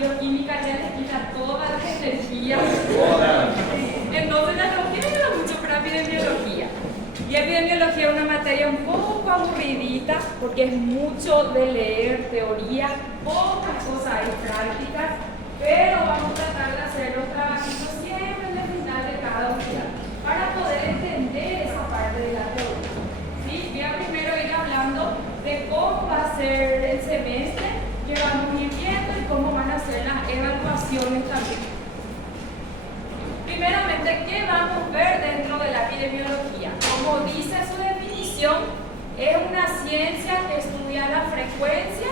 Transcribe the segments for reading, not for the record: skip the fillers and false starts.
bioquímica ya le quita todas las energías. Entonces ya no queda mucho para epidemiología. Y epidemiología es una materia un poco aburridita porque es mucho de leer teoría, pocas cosas hay prácticas, pero vamos a tratar de hacer los trabajitos siempre en el final de cada unidad para poder entender esa parte de la teoría. ¿Sí? Voy a primero ir hablando de cómo va a ser el semestre que vamos a ir viendo y cómo van a ser las evaluaciones también. Primeramente, ¿qué vamos a ver dentro de la epidemiología? Como dice su definición, es una ciencia que estudia la frecuencia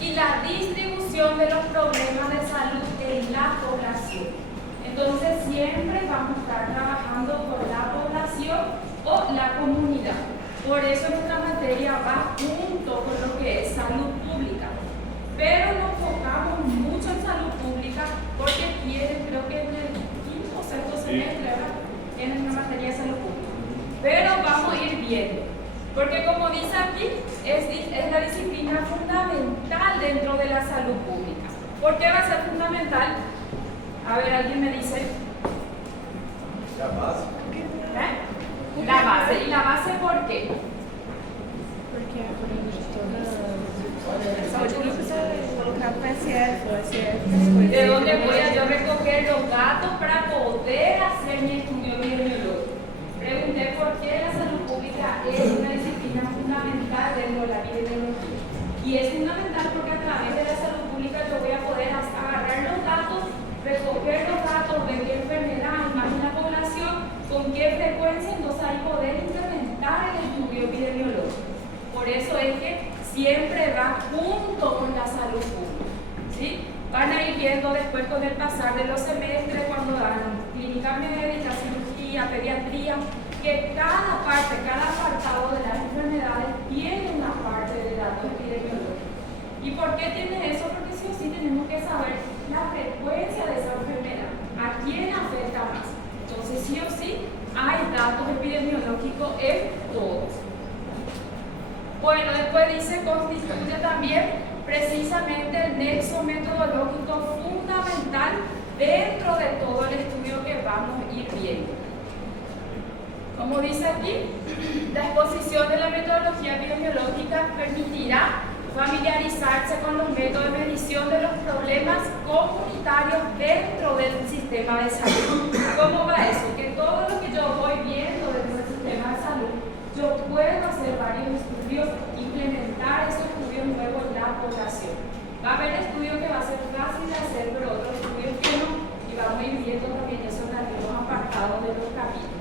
y la distribución de los problemas de salud en la población. Entonces, siempre vamos a estar trabajando por la población o la comunidad. Por eso nuestra materia va junto con lo que es salud pública. Pero nos enfocamos mucho en salud pública porque creo que en el quinto o sexto semestre, ¿verdad? Tienen una materia de salud pública. Pero vamos a ir viendo. Porque como dice aquí, es la disciplina fundamental dentro de la salud pública. ¿Por qué va a ser fundamental? A ver, alguien me dice. La base. ¿Eh? La base. ¿Y la base por qué? Porque colocar PSF, ¿De dónde voy a yo recoger los datos para poder hacer mi estudio epidemiológico? Pregunté por qué la salud pública es una disciplina fundamental dentro de la epidemiología. Y es fundamental porque a través de la salud pública yo voy a poder agarrar los datos, recoger los datos de qué enfermedad más en la población, con qué frecuencia, entonces ahí poder implementar el estudio epidemiológico. Por eso es que siempre va junto con la salud pública. ¿Sí? Van a ir viendo después con el pasar de los semestres, cuando dan clínica médica, cirugía, pediatría, que cada parte, cada apartado de las enfermedades tiene una parte de datos epidemiológicos. ¿Y por qué tiene eso? Porque sí o sí tenemos que saber la frecuencia de esa enfermedad, a quién afecta más. Entonces sí o sí hay datos epidemiológicos en todos. Bueno, después dice, constituye también precisamente el nexo metodológico fundamental dentro de todo el estudio que vamos a ir viendo. Como dice aquí, la exposición de la metodología epidemiológica permitirá familiarizarse con los métodos de medición de los problemas comunitarios dentro del sistema de salud. ¿Cómo va eso? Que todo lo que yo voy viendo dentro del sistema de salud, yo puedo hacer varios estudios, implementar esos estudios nuevos en la población. Va a haber estudios que va a ser fácil de hacer, pero otros estudios que no, y vamos a ir viendo también eso en algunos apartados de los capítulos.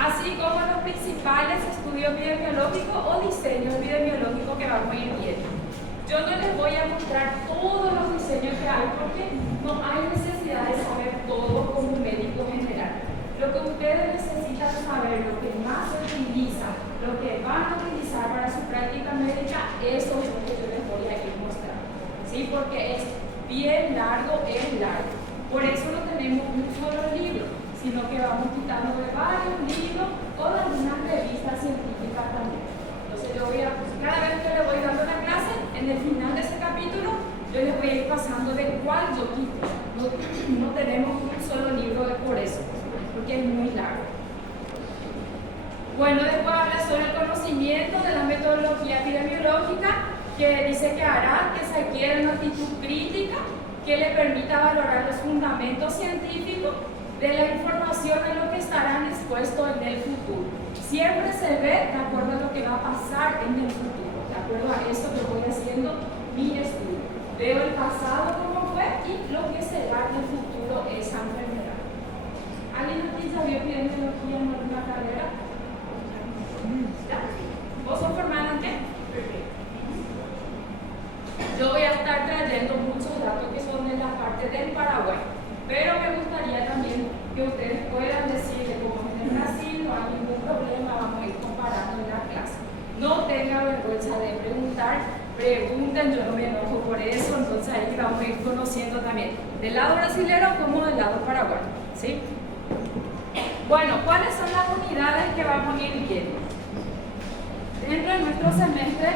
Así como los principales estudios epidemiológicos o diseños epidemiológicos que vamos a ir viendo. Yo no les voy a mostrar todos los diseños que hay porque no hay necesidad de saber todo como médico general. Lo que ustedes necesitan saber, lo que más se utiliza, lo que van a utilizar para su práctica médica, eso es lo que yo les voy a ir mostrando. ¿Sí? Porque es bien largo, es largo. Por eso no tenemos un solo libro, sino que vamos quitando de varios libros o de algunas revistas científicas también. Entonces cada vez que le voy dando la clase, en el final de ese capítulo, yo les voy a ir pasando de cuál yo quito. No tenemos un solo libro por eso, porque es muy largo. Bueno, después habla sobre el conocimiento de la metodología epidemiológica, que dice que hará que se adquiera una actitud crítica que le permita valorar los fundamentos científicos de la información en lo que estarán expuestos en el futuro. Siempre se ve de acuerdo a lo que va a pasar en el futuro, de acuerdo a esto que voy haciendo mi estudio. Veo el pasado como fue y lo que será en el futuro esa enfermedad. ¿Alguien aquí sabía epidemiología en alguna carrera? ¿Ya? ¿Vos sos formada en qué? Yo voy a estar trayendo muchos datos que son de la parte del Paraguay, pero me gustaría también que ustedes puedan decir que como en Brasil no hay ningún problema, vamos a ir comparando en la clase. No tengan vergüenza de preguntar, pregunten, yo no me enojo por eso, entonces ahí vamos a ir conociendo también del lado brasilero como del lado paraguayo, ¿sí? Bueno, ¿cuáles son las unidades que vamos a ir viendo? Dentro de nuestro semestre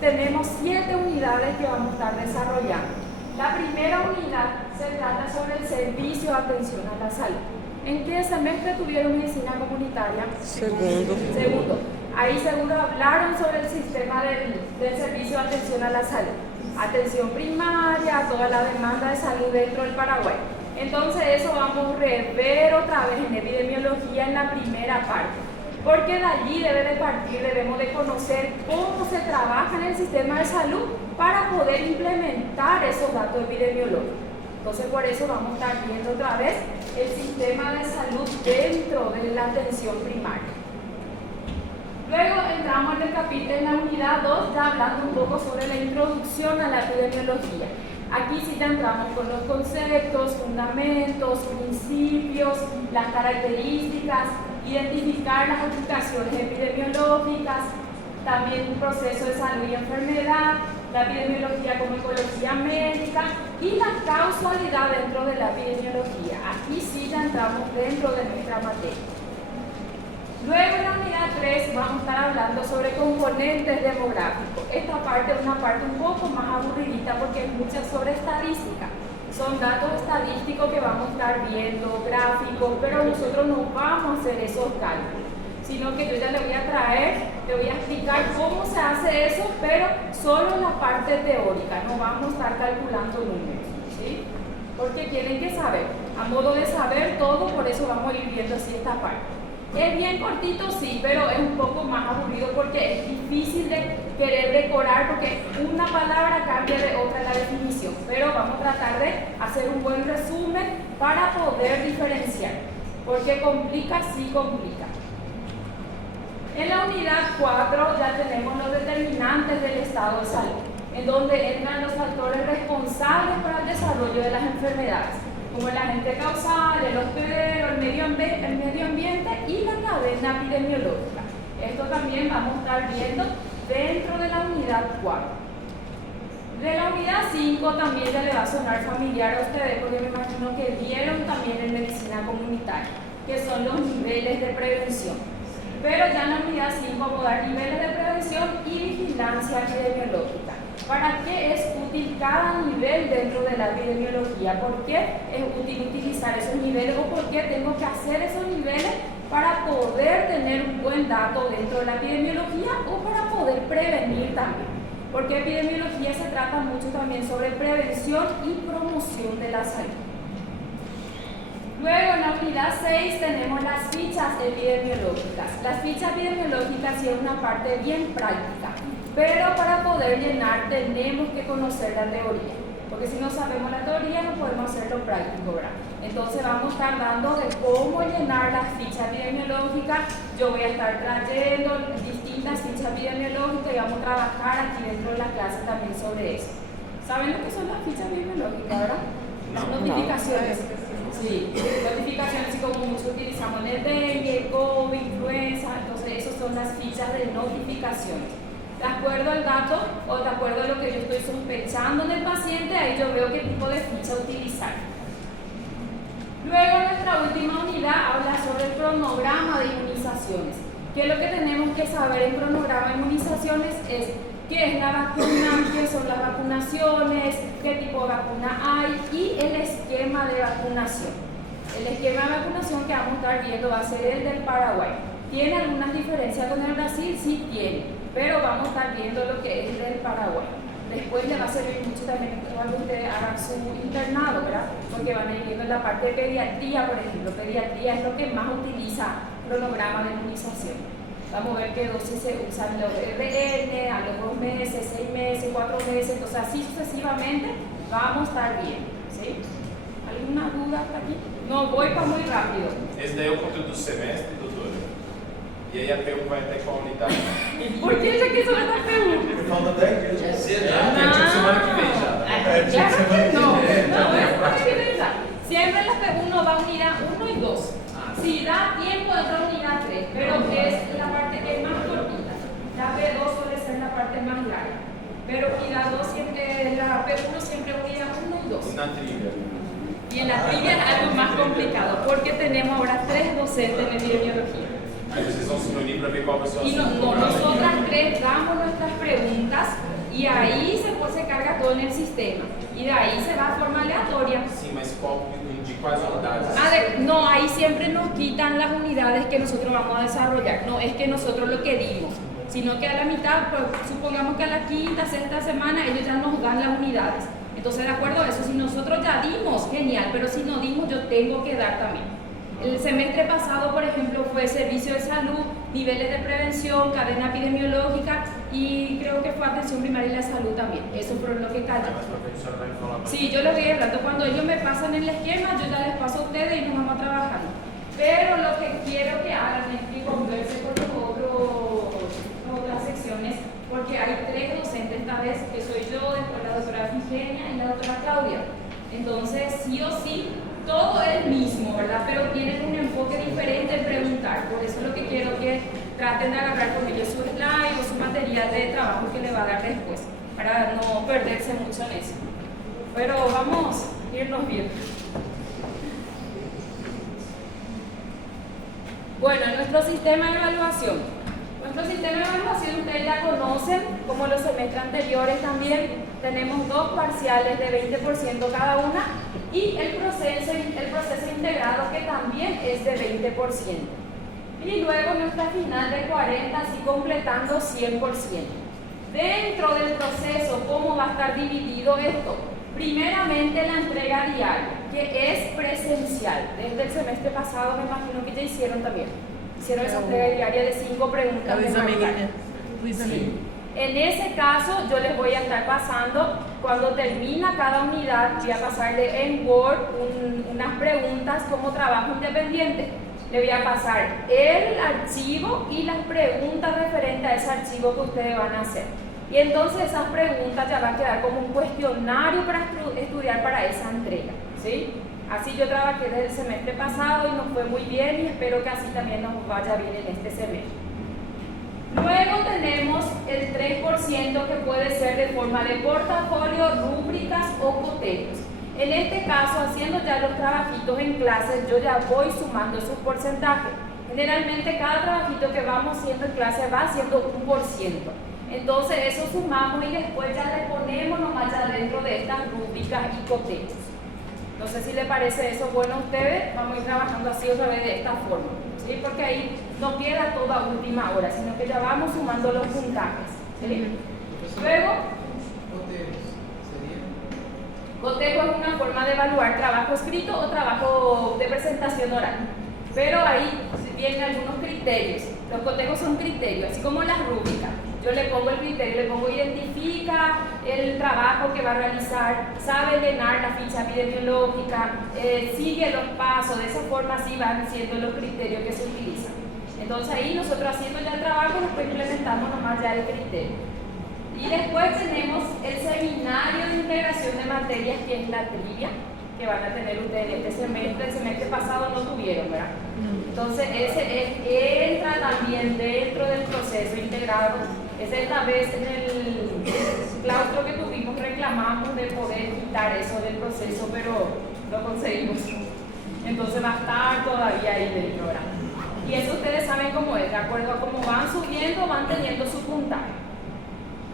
tenemos 7 unidades que vamos a estar desarrollando. La primera unidad se trata sobre el servicio de atención a la salud. ¿En qué semestre tuvieron medicina comunitaria? Segundo. Segundo. Ahí seguro hablaron sobre el sistema del servicio de atención a la salud. Atención primaria, toda la demanda de salud dentro del Paraguay. Entonces eso vamos a rever otra vez en epidemiología en la primera parte. Porque de allí debe de partir, debemos de conocer cómo se trabaja en el sistema de salud para poder implementar esos datos epidemiológicos. Entonces por eso vamos a estar viendo otra vez el sistema de salud dentro de la atención primaria. Luego entramos en la unidad 2 ya hablando un poco sobre la introducción a la epidemiología. Aquí sí ya entramos con los conceptos, fundamentos, principios, las características, identificar las aplicaciones epidemiológicas, también un proceso de salud y enfermedad, la epidemiología como ecología médica y la causalidad dentro de la epidemiología. Aquí sí ya entramos dentro de nuestra materia. Luego en la unidad 3 vamos a estar hablando sobre componentes demográficos. Esta parte es una parte un poco más aburridita porque es mucha sobre estadística. Son datos estadísticos que vamos a estar viendo, gráficos, pero nosotros no vamos a hacer esos cálculos, sino que yo ya le voy a traer, le voy a explicar cómo se hace eso, pero solo en la parte teórica, no vamos a estar calculando números, ¿sí? Porque tienen que saber, a modo de saber todo, por eso vamos a ir viendo así esta parte. Es bien cortito, sí, pero es un poco más aburrido porque es difícil de querer decorar porque una palabra cambia de otra la definición, pero vamos a tratar de hacer un buen resumen para poder diferenciar, porque complica, sí complica. En la unidad 4 ya tenemos los determinantes del estado de salud, en donde entran los factores responsables para el desarrollo de las enfermedades, como el agente causal, el hospedero, el medio ambiente y la cadena epidemiológica. Esto también vamos a estar viendo dentro de la unidad 4. De la unidad 5 también ya le va a sonar familiar a ustedes, porque me imagino que vieron también en medicina comunitaria, que son los niveles de prevención. Pero ya en la unidad 5 vamos a dar niveles de prevención y vigilancia epidemiológica. ¿Para qué es útil cada nivel dentro de la epidemiología? ¿Por qué es útil utilizar esos niveles o por qué tengo que hacer esos niveles para poder tener un buen dato dentro de la epidemiología o para poder prevenir también? Porque epidemiología se trata mucho también sobre prevención y promoción de la salud. Luego en la unidad 6 tenemos las fichas epidemiológicas. Las fichas epidemiológicas sí es una parte bien práctica, pero para poder llenar tenemos que conocer la teoría, porque si no sabemos la teoría no podemos hacerlo práctico, ¿verdad? Entonces vamos a estar dando de cómo llenar las fichas epidemiológicas. Yo voy a estar trayendo distintas fichas epidemiológicas y vamos a trabajar aquí dentro de la clase también sobre eso. ¿Saben lo que son las fichas epidemiológicas, verdad? Las notificaciones. Sí, notificaciones así como mucho utilizamos en el dengue, COVID, influenza, entonces esas son las fichas de notificaciones. De acuerdo al dato o de acuerdo a lo que yo estoy sospechando en el paciente, ahí yo veo qué tipo de ficha utilizar. Luego nuestra última unidad habla sobre el cronograma de inmunizaciones. ¿Qué es lo que tenemos que saber en cronograma de inmunizaciones? Es qué es la vacuna, qué son las vacunaciones, qué tipo de vacuna hay y el esquema de vacunación. El esquema de vacunación que vamos a estar viendo va a ser el del Paraguay. ¿Tiene algunas diferencias con el Brasil? Sí tiene, pero vamos a estar viendo lo que es el del Paraguay. Después le va a servir mucho también cuando ustedes hagan su internado, ¿verdad? Porque van a ir viendo la parte de pediatría, por ejemplo. Pediatría es lo que más utiliza cronograma de inmunización. Vamos a ver qué dosis se usan los RN, a los 2 meses, 6 meses, 4 meses, entonces así sucesivamente vamos a estar bien, ¿sí? ¿Alguna duda hasta aquí? No, voy para muy rápido. Esse daí é o conteúdo do semestre, doutora? E aí a PU vai até qual unidade? ¿Por qué ya que son estas preguntas? Por falta da igreja. Tipo semana que vem já. Claro que no, no es para que venga. Siempre la P1 va a unidad 1 y 2. Si da tiempo, otra unidad 3, pero es la parte que es más cortita. La P2 suele ser la parte más larga, pero unidad 2 siempre, la P1 siempre unidad 1 y 2. Na trilha. Y en la trivia es algo más complicado, porque tenemos ahora 3 docentes en epidemiología. Aí vocês vão se reunir para ver qual vai ser o Y assunto. nosotras 3 damos nuestras preguntas Y ahí se carga todo en el sistema. Y de ahí se va a forma aleatoria. Sim, mas de quais unidades? No, ahí siempre nos quitan las unidades que nosotros vamos a desarrollar. No es que nosotros lo que dimos, sino que a la mitad, pues, supongamos que a la quinta, sexta semana, ellos ya nos dan las unidades. Entonces, de acuerdo a eso, si nosotros ya dimos, genial, pero si no dimos, yo tengo que dar también. El semestre pasado, por ejemplo, fue servicio de salud, niveles de prevención, cadena epidemiológica y creo que fue atención primaria y la salud también. Eso fue lo que cayó. Sí, yo les voy hablando. Cuando ellos me pasan el esquema, yo ya les paso a ustedes y nos vamos trabajando. Pero lo que quiero que hagan es que conversen con otras secciones, porque hay 3 docentes esta vez, que soy yo, después la doctora Figenia y la doctora Claudia. Entonces, sí o sí, todo es el mismo, ¿verdad? Pero tienen un enfoque diferente en preguntar. Por eso lo que quiero que traten de agarrar con ellos su slide o su material de trabajo que le va a dar después, para no perderse mucho en eso. Pero vamos a irnos bien. Bueno, nuestro sistema de evaluación. Nuestro sistema de evaluación ustedes ya conocen, como los semestres anteriores también. Tenemos 2 parciales de 20% cada una y el proceso integrado que también es de 20%. Y luego nuestra final de 40, así completando 100%. Dentro del proceso, ¿cómo va a estar dividido esto? Primeramente la entrega diaria, que es presencial. Desde el semestre pasado me imagino que ya hicieron también. Hicieron esa entrega diaria de 5 preguntas. Sí. En ese caso, yo les voy a estar pasando, cuando termina cada unidad, voy a pasarle en Word unas preguntas como trabajo independiente. Le voy a pasar el archivo y las preguntas referentes a ese archivo que ustedes van a hacer. Y entonces esas preguntas ya van a quedar como un cuestionario para estudiar para esa entrega, ¿sí? Así yo trabajé desde el semestre pasado y nos fue muy bien y espero que así también nos vaya bien en este semestre. Luego tenemos el 3% que puede ser de forma de portafolio, rúbricas o cotejos. En este caso, haciendo ya los trabajitos en clases, yo ya voy sumando esos porcentajes. Generalmente cada trabajito que vamos haciendo en clase va haciendo 1%. Entonces eso sumamos y después ya le ponemos nomás ya dentro de estas rúbricas y cotejos. No sé si les parece eso bueno a ustedes, vamos a ir trabajando así otra vez de esta forma, ¿sí? Porque ahí no queda toda última hora, sino que ya vamos sumando los puntajes, ¿sí? Luego, cotejo es una forma de evaluar trabajo escrito o trabajo de presentación oral, pero ahí vienen algunos criterios. Los cotejos son criterios, así como las rúbricas. Yo le pongo el criterio, le pongo identifica el trabajo que va a realizar, sabe llenar la ficha epidemiológica, sigue los pasos, de esa forma así van siendo los criterios que se utilizan. Entonces ahí nosotros haciendo ya el trabajo, después implementamos nomás ya el criterio. Y después tenemos el seminario de integración de materias, que es la trivia, que van a tener ustedes este semestre. El semestre pasado no tuvieron, ¿verdad? Entonces ese entra también dentro del proceso integrado. Esta vez en el claustro que tuvimos reclamamos de poder quitar eso del proceso, pero lo conseguimos. Entonces va a estar todavía ahí dentro, ¿verdad? Y eso ustedes saben cómo es, de acuerdo a cómo van subiendo, van teniendo su puntaje.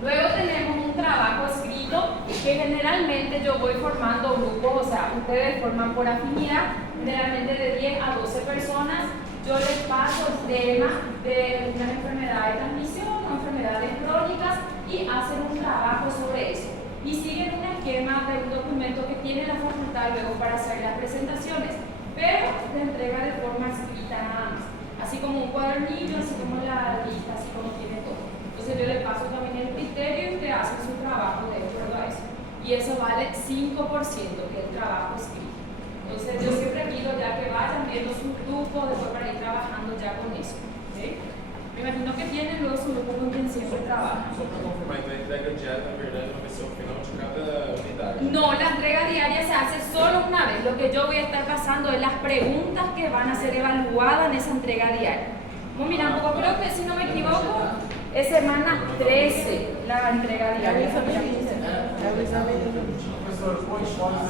Luego tenemos un trabajo escrito que generalmente yo voy formando grupos, o sea, ustedes forman por afinidad, generalmente de 10 a 12 personas. Yo les paso el tema de una enfermedad de transmisión o enfermedades crónicas y hacen un trabajo sobre eso. Y siguen un esquema de un documento que tiene la facultad luego para hacer las presentaciones, pero se entrega de forma escrita nada más. Así como un cuadernillo, así como la lista, así como tiene todo. Entonces yo les paso también el criterio y ustedes hacen su trabajo de acuerdo a eso. Y eso vale 5%, que es el trabajo escrito. Entonces yo siempre pido ya que vayan viendo su grupo después para ir trabajando ya con eso, ¿sí? Me imagino que tienen luego su grupo con quien siempre trabajan. Só para confirmar, então a entrega diária, na verdade, vai ser o final de cada unidade. No, la entrega diaria se hace solo una vez. Lo que yo voy a estar pasando es las preguntas que van a ser evaluadas en esa entrega diaria. Vamos a mirar un poco, creo que si no me equivoco, es semana 13 la entrega diaria.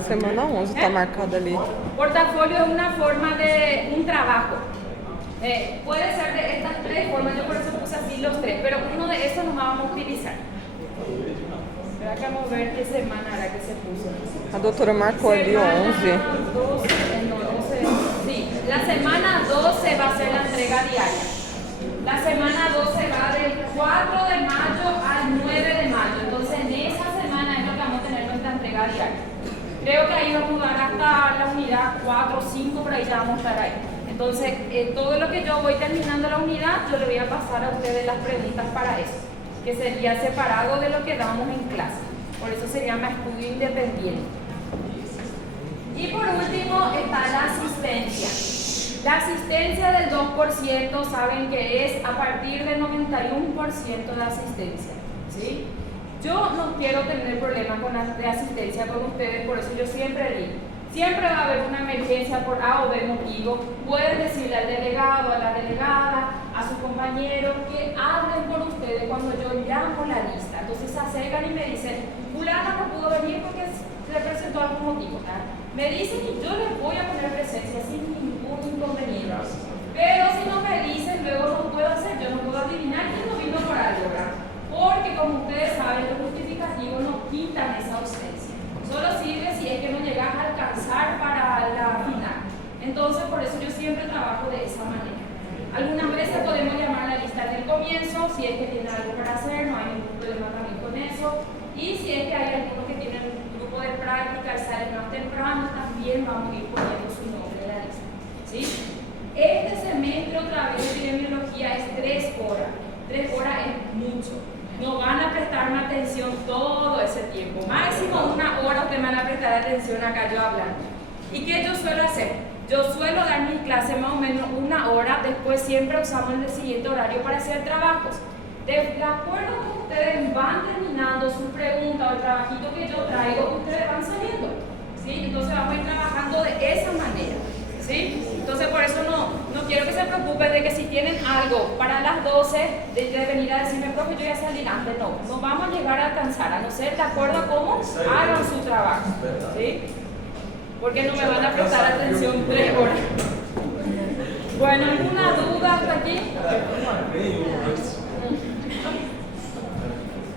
Semana 11 está marcado ali. Portafolio es una forma de un trabajo. Puede ser de estas 3 formas, yo por eso puse así los 3, pero uno de esos nos vamos a utilizar. Ahora que vamos a ver qué semana era que se puso. A doutora marcou ali 11. Sí, la semana 12 va a ser la entrega diaria. La semana 12 va del 4 de mayo al 9 de mayo. Entonces, en esa semana es lo que vamos a tener nuestra entrega diaria. Creo que ahí vamos a dar hasta la unidad 4 o 5, por ahí ya vamos a estar ahí. Entonces, todo lo que yo voy terminando la unidad, yo le voy a pasar a ustedes las preguntas para eso, que sería separado de lo que damos en clase. Por eso se llama estudio independiente. Y por último está la asistencia. La asistencia del 2% saben que es a partir del 91% de asistencia, ¿sí? Yo no quiero tener problemas de asistencia con ustedes, por eso yo siempre digo, siempre va a haber una emergencia por A o B motivo. Pueden decirle al delegado, a la delegada, a sus compañeros que hablen por ustedes cuando yo llamo la lista. Entonces se acercan y me dicen, fulana no pudo venir porque se presentó algún motivo, ¿verdad? Me dicen y yo les voy a poner presencia sin ningún inconveniente. Pero si no me dicen, luego no puedo hacer, yo no puedo adivinar quién no vino por algo, ¿verdad? Porque como ustedes saben, los justificativos no quitan esa ausencia. Solo sirve si es que no llegas a alcanzar para la final. Entonces, por eso yo siempre trabajo de esa manera. Algunas veces podemos llamar a la lista en el comienzo, si es que tienen algo para hacer, no hay ningún problema también con eso. Y si es que hay algunos que tienen un grupo de práctica y salen más temprano, también vamos a ir poniendo su nombre en la lista, ¿sí? Este semestre otra vez de epidemiología es 3 horas. 3 horas es mucho. No van a prestarme atención todo ese tiempo. Máximo 1 hora ustedes van a prestar atención acá yo hablando. ¿Y qué yo suelo hacer? Yo suelo dar mis clases más o menos 1 hora, después siempre usamos el siguiente horario para hacer trabajos. De acuerdo con ustedes van terminando su pregunta o el trabajito que yo traigo, ustedes van saliendo, ¿sí? Entonces vamos a ir trabajando de esa manera, ¿sí? Entonces por eso no quiero que se preocupen de que si tienen algo para las 12 de venir a decirme, profe, yo voy a salir antes. No vamos a llegar a alcanzar, a no ser de acuerdo a cómo hagan su trabajo, ¿sí? Porque no me van a prestar atención 3 horas. Bueno, ¿alguna duda hasta aquí?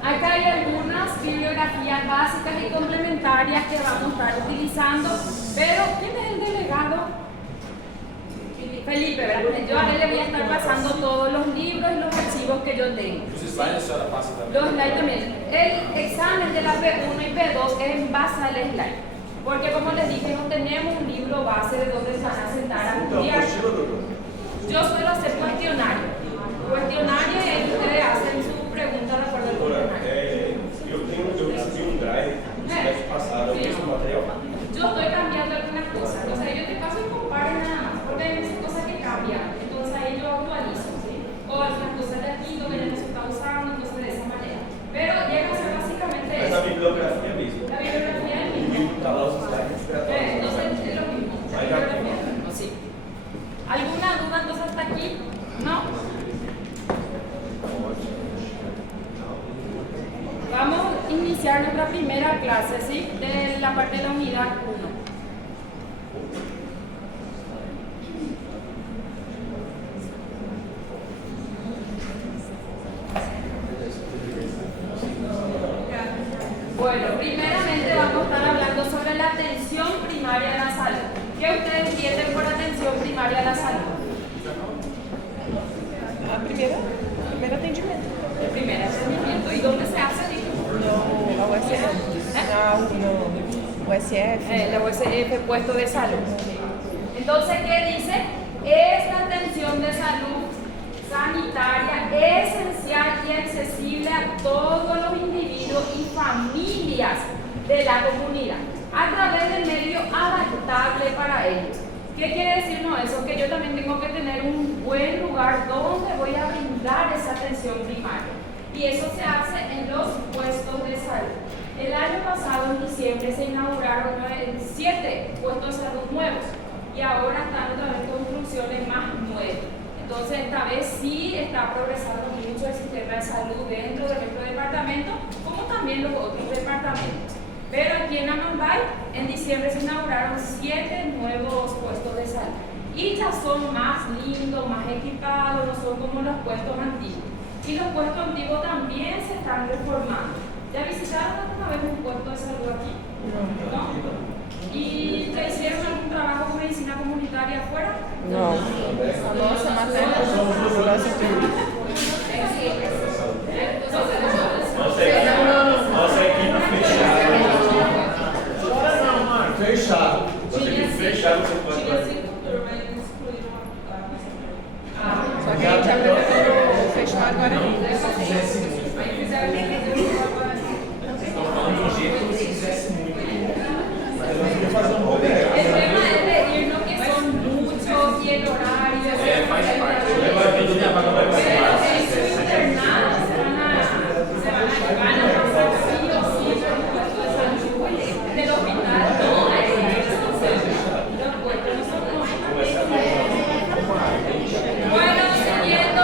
Acá hay algunas bibliografías básicas y complementarias que vamos a estar utilizando, pero ¿quién es el delegado? Felipe, ¿verdad? Yo a él le voy a estar pasando todos los libros y los archivos que yo tengo. Los slides se la pasa también. Los slides también. El examen de la P1 y P2 es en base al slide. Porque como les dije, no tenemos un libro base de donde se van a sentar a estudiar. Yo suelo hacer cuestionario. Cuestionario es que ustedes hacen su pregunta de acuerdo al cuestionario. Eu recebi um drive semestre passado, eu fiz um material. Yo estoy cambiando algunas cosas. O sea, yo te paso y comparo nada más. Porque hay muchas cosas que cambian. Entonces ahí yo actualizo, ¿sí? O algunas cosas de aquí, lo que ya no se está usando, entonces de esa manera. Pero llega a ser básicamente Mas eso. a bibliografia mesmo. La bibliografía es O mismo. livro está lá, os slides esperatórios. Entonces es lo mismo. La bibliografía es lo mismo, sí. ¿Alguna duda entonces hasta aquí? ¿No? Vamos a iniciar nuestra primera clase, ¿sí? De la parte de la unidad 1. Bueno, primeramente vamos a estar hablando sobre la atención primaria de la salud. ¿Qué ustedes entienden por atención primaria de la salud? Primeiro atendimento. El primer atendimiento. ¿Y dónde se hace? Na USF. No USF. La USF, puesto de salud. Entonces, ¿qué dice? Esta atención de salud sanitaria esencial y accesible a todos los individuos y familias de la comunidad a través del medio adaptable para ellos. ¿Qué quiere decirnos eso? Que yo también tengo que tener un buen lugar donde voy a brindar esa atención primaria. Y eso se hace en los puestos de salud. El año pasado, en diciembre, se inauguraron 7 puestos de salud nuevos y ahora están otra vez construcciones más nuevas. Entonces, esta vez sí está progresando mucho el sistema de salud dentro de nuestro departamento, como también los otros departamentos. Pero aquí en Amambay, en diciembre se inauguraron 7 nuevos puestos de salud. Y ya son más lindos, más equipados, no son como los puestos antiguos. Y los puestos antiguos también se están reformando. ¿Ya visitaron alguna vez un puesto de salud aquí? ¿No? ¿Y te hicieron algún trabajo con medicina comunitaria afuera? Não. A nossa matéria é Nossa equipe fechada. Fechado. Nossa equipe fechada. Tinha 5 turmas, eles excluíram a Só que a gente aprendeu fechar agora. Se fizesse muito. Aí fizeram Estou falando de um jeito que se fizesse muito. Mas eu queria fazer um rolê. El tema es de irnos que son muchos y el horario. Faz parte. Leva a vida, minha vaga vai Pero passar. en su internado se van a pasar sí o sí por un puesto de salud. En el hospital no hay los puestos no son Bueno, siguiendo,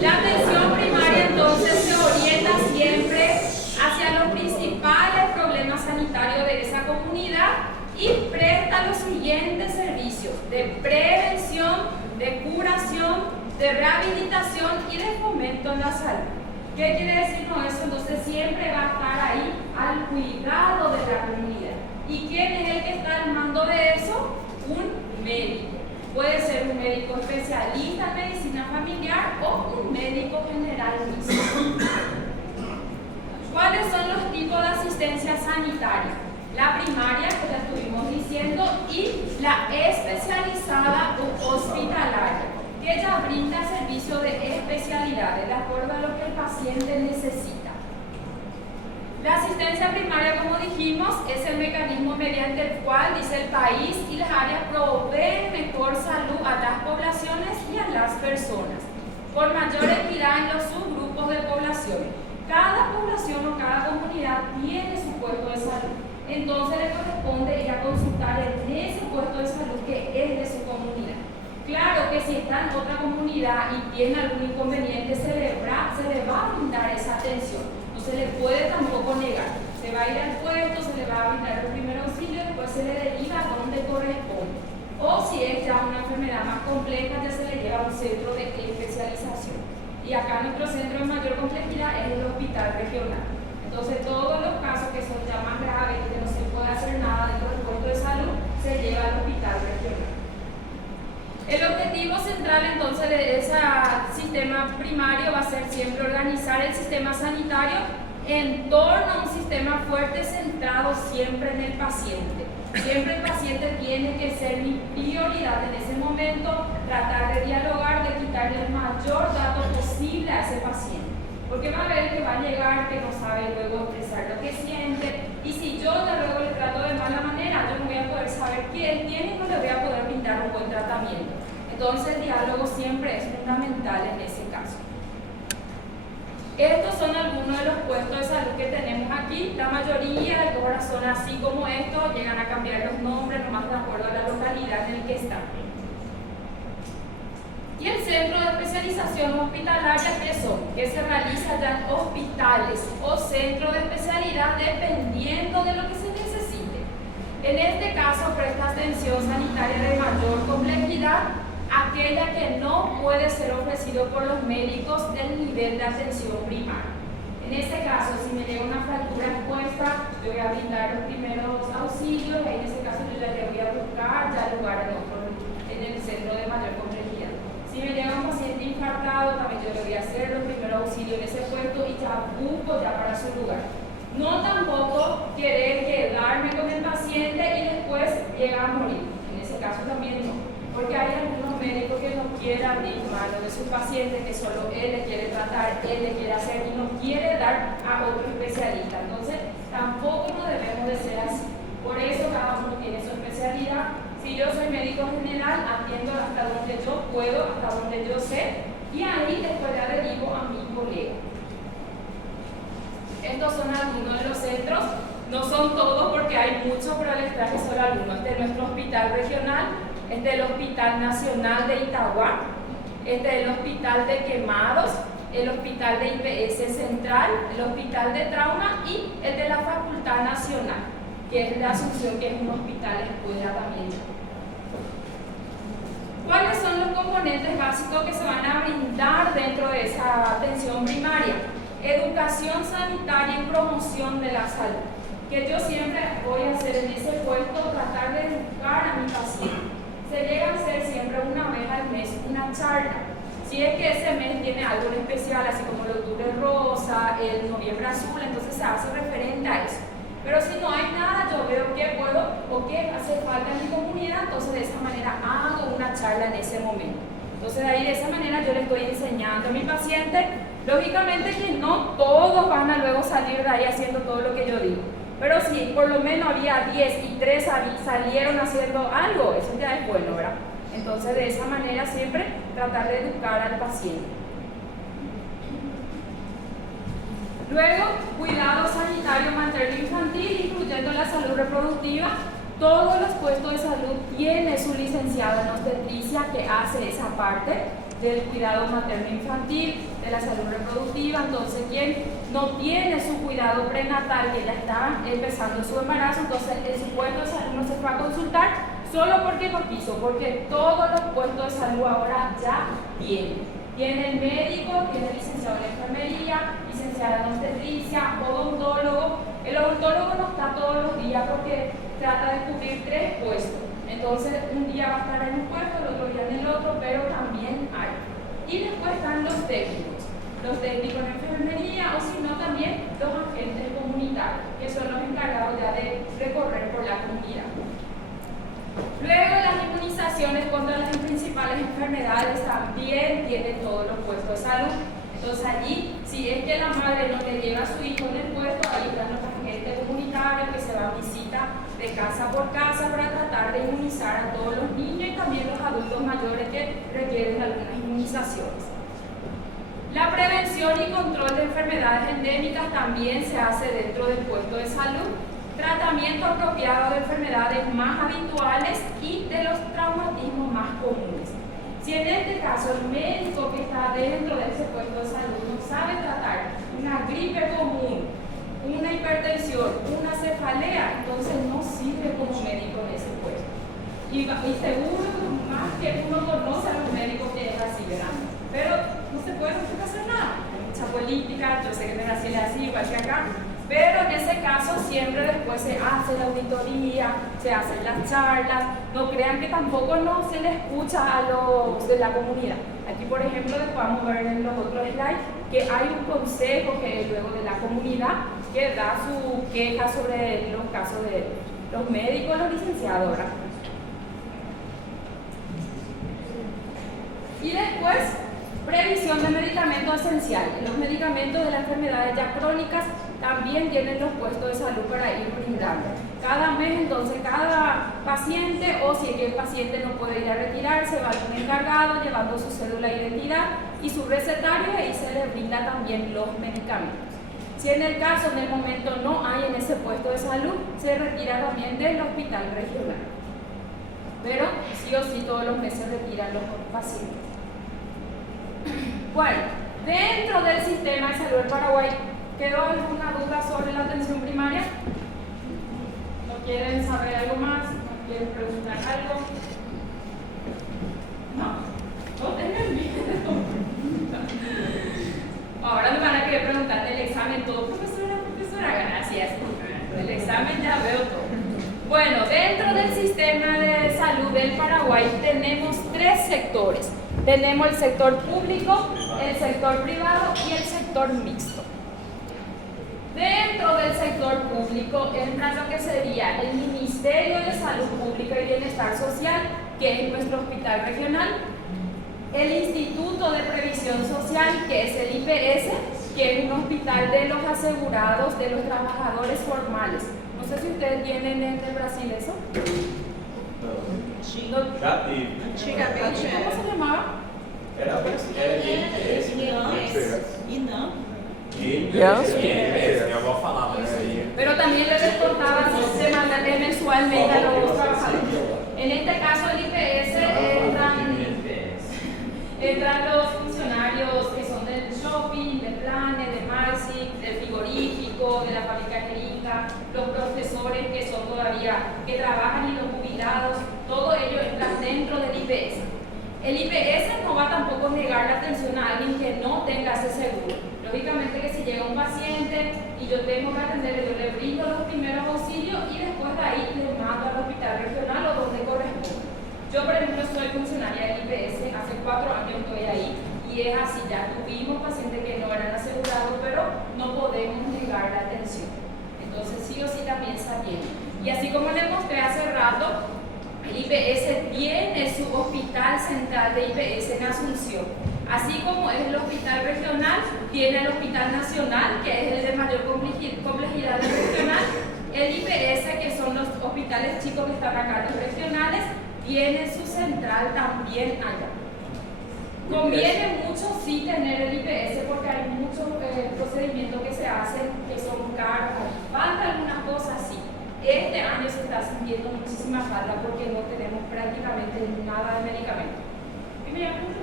la atención primaria entonces se orienta siempre hacia los principales problemas sanitarios de esa comunidad y presta los siguientes servicios de prevención, de curación, de rehabilitación y de fomento en la salud. ¿Qué quiere decirnos eso? Entonces siempre va a estar ahí al cuidado de la comunidad. ¿Y quién es el que está al mando de eso? Un médico. Puede ser un médico especialista en medicina familiar o un médico generalista. ¿Cuáles son los tipos de asistencia sanitaria? La primaria, que ya estuvimos diciendo, y la especializada o hospitalaria, que ella brinda servicio de especialidades de acuerdo a lo que el paciente necesita. La asistencia primaria, como dijimos, es el mecanismo mediante el cual, dice el país y las áreas, proveen mejor salud a las poblaciones y a las personas, por mayor equidad en los subgrupos de población. Cada población o cada comunidad tiene su puesto de salud. Entonces le corresponde ir a consultar en ese puesto de salud que es de su comunidad. Claro que si está en otra comunidad y tiene algún inconveniente, se le va a brindar esa atención. No se le puede tampoco negar. Se va a ir al puesto, se le va a brindar el primer auxilio, después se le deriva a donde corresponde. O si es ya una enfermedad más compleja, ya se le lleva a un centro de especialización. Y acá nuestro centro de mayor complejidad es el hospital regional. Entonces todos los casos que son ya más graves y que no se puede hacer nada dentro del puesto de salud, se lleva al hospital regional. El objetivo central entonces de ese sistema primario va a ser siempre organizar el sistema sanitario en torno a un sistema fuerte centrado siempre en el paciente. Siempre el paciente tiene que ser mi prioridad en ese momento, tratar de dialogar, de quitarle el mayor dato posible a ese paciente. Porque va a ver que va a llegar, que no sabe luego expresar lo que siente, y si yo ya luego le trato de mala manera, yo no voy a poder saber qué él tiene y no le voy a poder brindar un buen tratamiento. Entonces el diálogo siempre es fundamental en ese caso. Estos son algunos de los puestos de salud que tenemos aquí. La mayoría de todas son así como estos, llegan a cambiar los nombres nomás de acuerdo a la localidad en el que están. Y el centro de especialización hospitalaria, ¿qué son? Que se realiza ya en hospitales o centros de especialidad dependiendo de lo que se necesite. En este caso presta atención sanitaria de mayor complejidad, aquella que no puede ser ofrecido por los médicos del nivel de atención primaria. En este caso, si me llega una fractura expuesta, yo voy a brindar los primeros auxilios, y en ese caso yo ya le voy a buscar ya lugar en el centro de mayor complejidad. Si me llega un paciente infartado, también yo le voy a hacer los primeros auxilios en ese puesto y ya busco ya para su lugar. No tampoco querer quedarme con el paciente y después llega a morir. En ese caso también no. Porque hay algunos médicos que no quieren abrir mano de sus pacientes, que solo él le quiere tratar, él le quiere hacer y no quiere dar a otro especialista. Entonces, tampoco no debemos de ser así. Por eso cada uno tiene su especialidad. Si yo soy médico general, atiendo hasta donde yo puedo, hasta donde yo sé, y ahí después ya derivo a mi colega. Estos son algunos de los centros. No son todos porque hay muchos, pero les traje solo algunos. Este es nuestro hospital regional. Este es el Hospital Nacional de Itagua, este es el Hospital de Quemados, el Hospital de IPS Central, el Hospital de Trauma y el de la Facultad Nacional, que es de Asunción, que es un hospital escuela también. ¿Cuáles son los componentes básicos que se van a brindar dentro de esa atención primaria? educación sanitaria y promoción de la salud, que yo siempre voy a hacer en ese puesto, tratar de educar a mi paciente. Se llega a hacer siempre una vez al mes una charla. Si es que ese mes tiene algo en especial, así como el octubre rosa, el noviembre azul, entonces se hace referente a eso. Pero si no hay nada, yo veo qué puedo o qué hace falta en mi comunidad, entonces de esa manera hago una charla en ese momento. Entonces de ahí de esa manera yo le estoy enseñando a mi paciente. Lógicamente que no todos van a luego salir de ahí haciendo todo lo que yo digo. Pero si por lo menos había 10 y 3 salieron haciendo algo, eso ya es bueno, ¿verdad? Entonces de esa manera siempre tratar de educar al paciente. Luego, cuidado sanitario materno-infantil, incluyendo la salud reproductiva. Todos los puestos de salud tienen su licenciado en obstetricia que hace esa parte del cuidado materno-infantil, de la salud reproductiva. Entonces, quien no tiene su cuidado prenatal, que ya está empezando su embarazo, entonces en su puesto de salud no se fue a consultar solo porque no quiso, porque todos los puestos de salud ahora ya tienen. Tiene el médico, tiene el licenciado en enfermería, licenciado en obstetricia, odontólogo. El odontólogo no está todos los días porque trata de cubrir 3 puestos. Entonces, un día va a estar en un puesto, el otro día en el otro, pero también hay. Y después están los técnicos en enfermería o si no también los agentes comunitarios, que son los encargados ya de recorrer por la comunidad. Luego, las inmunizaciones contra las principales enfermedades también tienen todos los puestos de salud. Entonces allí, si es que la madre no le lleva a su hijo en el puesto, ahí están los agentes comunitarios que se van a visita de casa por casa para tratar de inmunizar a todos los niños y también los adultos mayores que requieren algunas inmunizaciones. La prevención y control de enfermedades endémicas también se hace dentro del puesto de salud. Tratamiento apropiado de enfermedades más habituales y de los traumatismos más comunes. Si en este caso el médico que está dentro de ese puesto de salud no sabe tratar una gripe común, una hipertensión, una cefalea, entonces no sirve como médico en ese puesto. Y seguro más que uno conoce a los médicos que es así, ¿verdad? Pero no se puede hacer nada. Hay mucha política, yo sé que en Brasil es así, igual que acá. Pero en ese caso siempre después se hace la auditoría, se hacen las charlas. No crean que tampoco no se le escucha a los de la comunidad. Aquí, por ejemplo, vamos a ver en los otros slides que hay un consejo que luego de la comunidad que da su queja sobre los casos de los médicos, los licenciados, ¿verdad? Y después, previsión de medicamentos esenciales. Los medicamentos de las enfermedades ya crónicas también tienen los puestos de salud para ir brindando. Cada mes, entonces, cada paciente, o si es que el paciente no puede ir a retirarse, va algún encargado llevando su cédula de identidad y su recetario, y ahí se le brinda también los medicamentos. Si en el caso, en el momento, no hay en ese puesto de salud, se retira también del hospital regional. Pero sí o sí todos los meses retiran los pacientes. Bueno, dentro del sistema de salud del Paraguay, ¿quedó alguna duda sobre la atención primaria? ¿No quieren saber algo más? ¿No quieren preguntar algo? No, no tengan miedo. Ahora me van a querer preguntar del examen todo. Profesora, gracias. Del examen ya veo todo. Bueno, dentro del sistema de salud del Paraguay tenemos 3 sectores. Tenemos el sector público, el sector privado y el sector mixto. Dentro del sector público entra lo que sería el Ministerio de Salud Pública y Bienestar Social, que es nuestro hospital regional, el Instituto de Previsión Social, que es el IPS, que es un hospital de los asegurados, de los trabajadores formales. No sé si ustedes tienen en el Brasil eso. Antigamente ¿Cómo se llamaba? Era INPS. Minha avó falava isso aí. Pero también les reportaba mensualmente a los trabajadores. En este caso el IPS entran los funcionarios que son del shopping, de planes, de Maxi, del frigorífico, de la fábrica genérica, los profesores que son todavía, que trabajan y los jubilados, todo ello entra dentro del IPS. El IPS no va tampoco a negar la atención a alguien que no tenga ese seguro. Lógicamente que si llega un paciente y yo tengo que atenderle, yo le brindo los primeros auxilios y después de ahí le mando al hospital regional o donde corresponde. Yo, por ejemplo, soy funcionaria del IPS, hace 4 años estoy ahí y es así, ya tuvimos pacientes que no eran asegurados, pero no podemos negar la atención. Entonces sí o sí también está bien. Y así como les mostré hace rato, el IPS tiene su hospital central de IPS en Asunción. Así como es el hospital regional, tiene el hospital nacional, que es el de mayor complejidad del regional. El IPS, que son los hospitales chicos que están acá, los regionales, tiene su central también allá. Conviene mucho sí tener el IPS porque hay muchos procedimientos que se hacen que son caros. Falta algunas cosas, sí. Este año se está sintiendo muchísima falta porque no tenemos prácticamente nada de medicamento. ¿Y me llaman?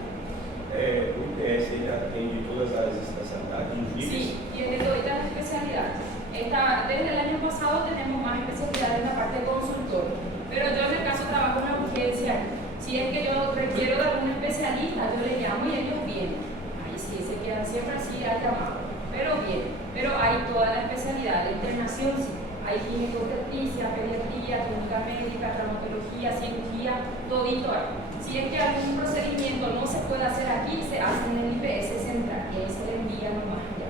O IPS ele atende todas as especialidades, inclusive? Sí, tiene todas las especialidades. Desde el año pasado tenemos más especialidades en la parte de consultorio, pero yo en el caso trabajo en la urgencia. Si es que yo requiero de algún especialista, yo le llamo y ellos vienen. Ahí sí, se quedan siempre así al llamado, pero bien. Pero hay toda la especialidad, la internación, sí. Hay gineco-obstetricia, pediatría, clínica médica, traumatología, cirugía, todito hay. Si es que algún procedimiento no se puede hacer aquí, se hace en el IPS central y ahí se le envía nomás allá.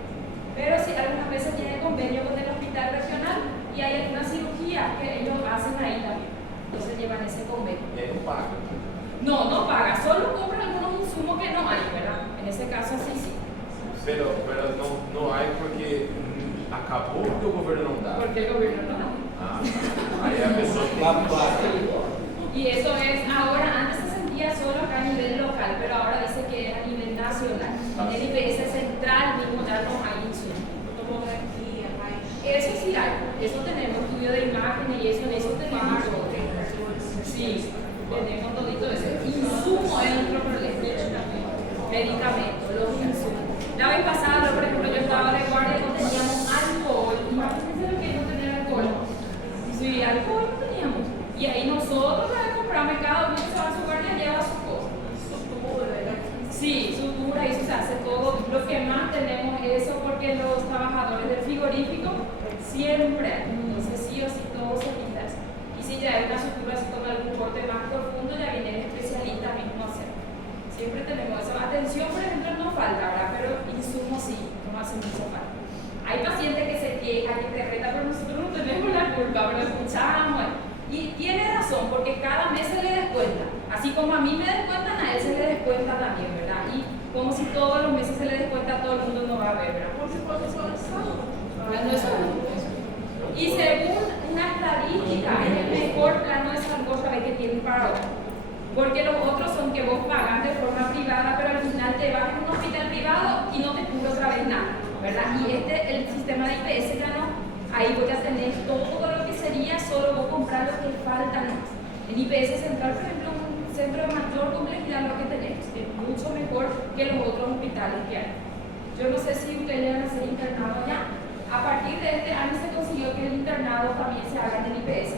Pero si algunas veces tiene convenio con el hospital regional y hay alguna cirugía que ellos hacen ahí también. Entonces llevan ese convenio. E aí não paga. No paga, solo compra algunos insumos que no hay, ¿verdad? En ese caso así sí. Pero não há porque acabou porque o governo não dá. Porque el gobierno no da. Ah, aí a pessoa tem que... Y eso es, ahora, antes se sentía solo acá a nivel local, pero ahora dice que es a nivel nacional. En el IPS central mismo ya no hay insumos. Eso sí hay, eso tenemos estudio de imágenes y eso tenemos todo. Sí, tenemos todito eso. Insumo es otro problema. Medicamentos, los insumos. La vez pasada, por ejemplo, yo estaba de guardia y no teníamos alcohol. Imagínense lo que no tener alcohol. Sí, alcohol no teníamos. Y ahí nosotros para comprar cada uno que se va a su guardia lleva sus cosas. Sí, sutura y se hace todo. Lo que más tenemos es eso porque los trabajadores del frigorífico siempre, entonces sí o sí todo se quita eso. Y si ya hay una sutura así con algún corte más profundo, ya viene el especialista mismo a hacer. Siempre tenemos eso. Atención, por ejemplo, no falta, ¿verdad? Pero insumos sí, no hace mucho falta. Hay pacientes que se quejan, que te retan, pero nosotros no tenemos la culpa, pero escuchamos. Y tiene razón, porque cada mes se le descuenta. Así como a mí me descuentan, a él se le descuenta también, ¿verdad? Y como si todos los meses se le descuenta a todo el mundo, no va a haber, ¿verdad? Por supuesto, y según una estadística, es el mejor plano de salud que tienen para ahora. Porque los otros son que vos pagas de forma privada, pero al final te vas a un hospital privado y no te cubre otra vez nada, ¿verdad? Y el sistema de IPS ya no. Ahí voy a tener todo lo que sería solo vos comprar lo que falta más. El IPS central, por ejemplo, un centro de mayor complejidad lo que tenemos, es mucho mejor que los otros hospitales que hay. Yo no sé si ustedes van a ser internados ya. A partir de este año se consiguió que el internado también se haga en el IPS.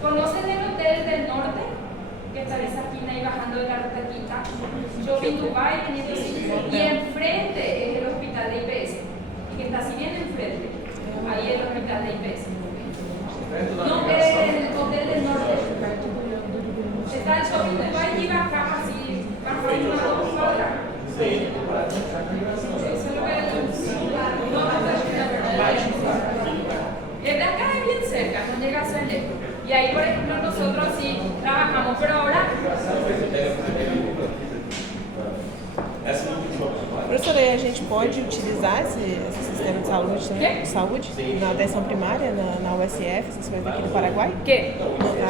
¿Conocen el Hotel del Norte? Que está en esa esquina y bajando de la Retaquita. Yo vi Dubái veniendo así. Y enfrente es el hospital de IPS. Y que está así bien enfrente. Ahí es el hospital de IPS. No, es el Hotel del Norte. Está el shopping de Dubái y baja así. Baja una dos horas. Sí. Eso es lo que el de acá es bien cerca, no llega a ser lejos. Y ahí, por ejemplo, nosotros sí trabajamos, pero ahora... Professora, e a gente pode utilizar esse sistema de saúde na atenção primária, na USF, essas coisas aqui no Paraguay? ¿Qué?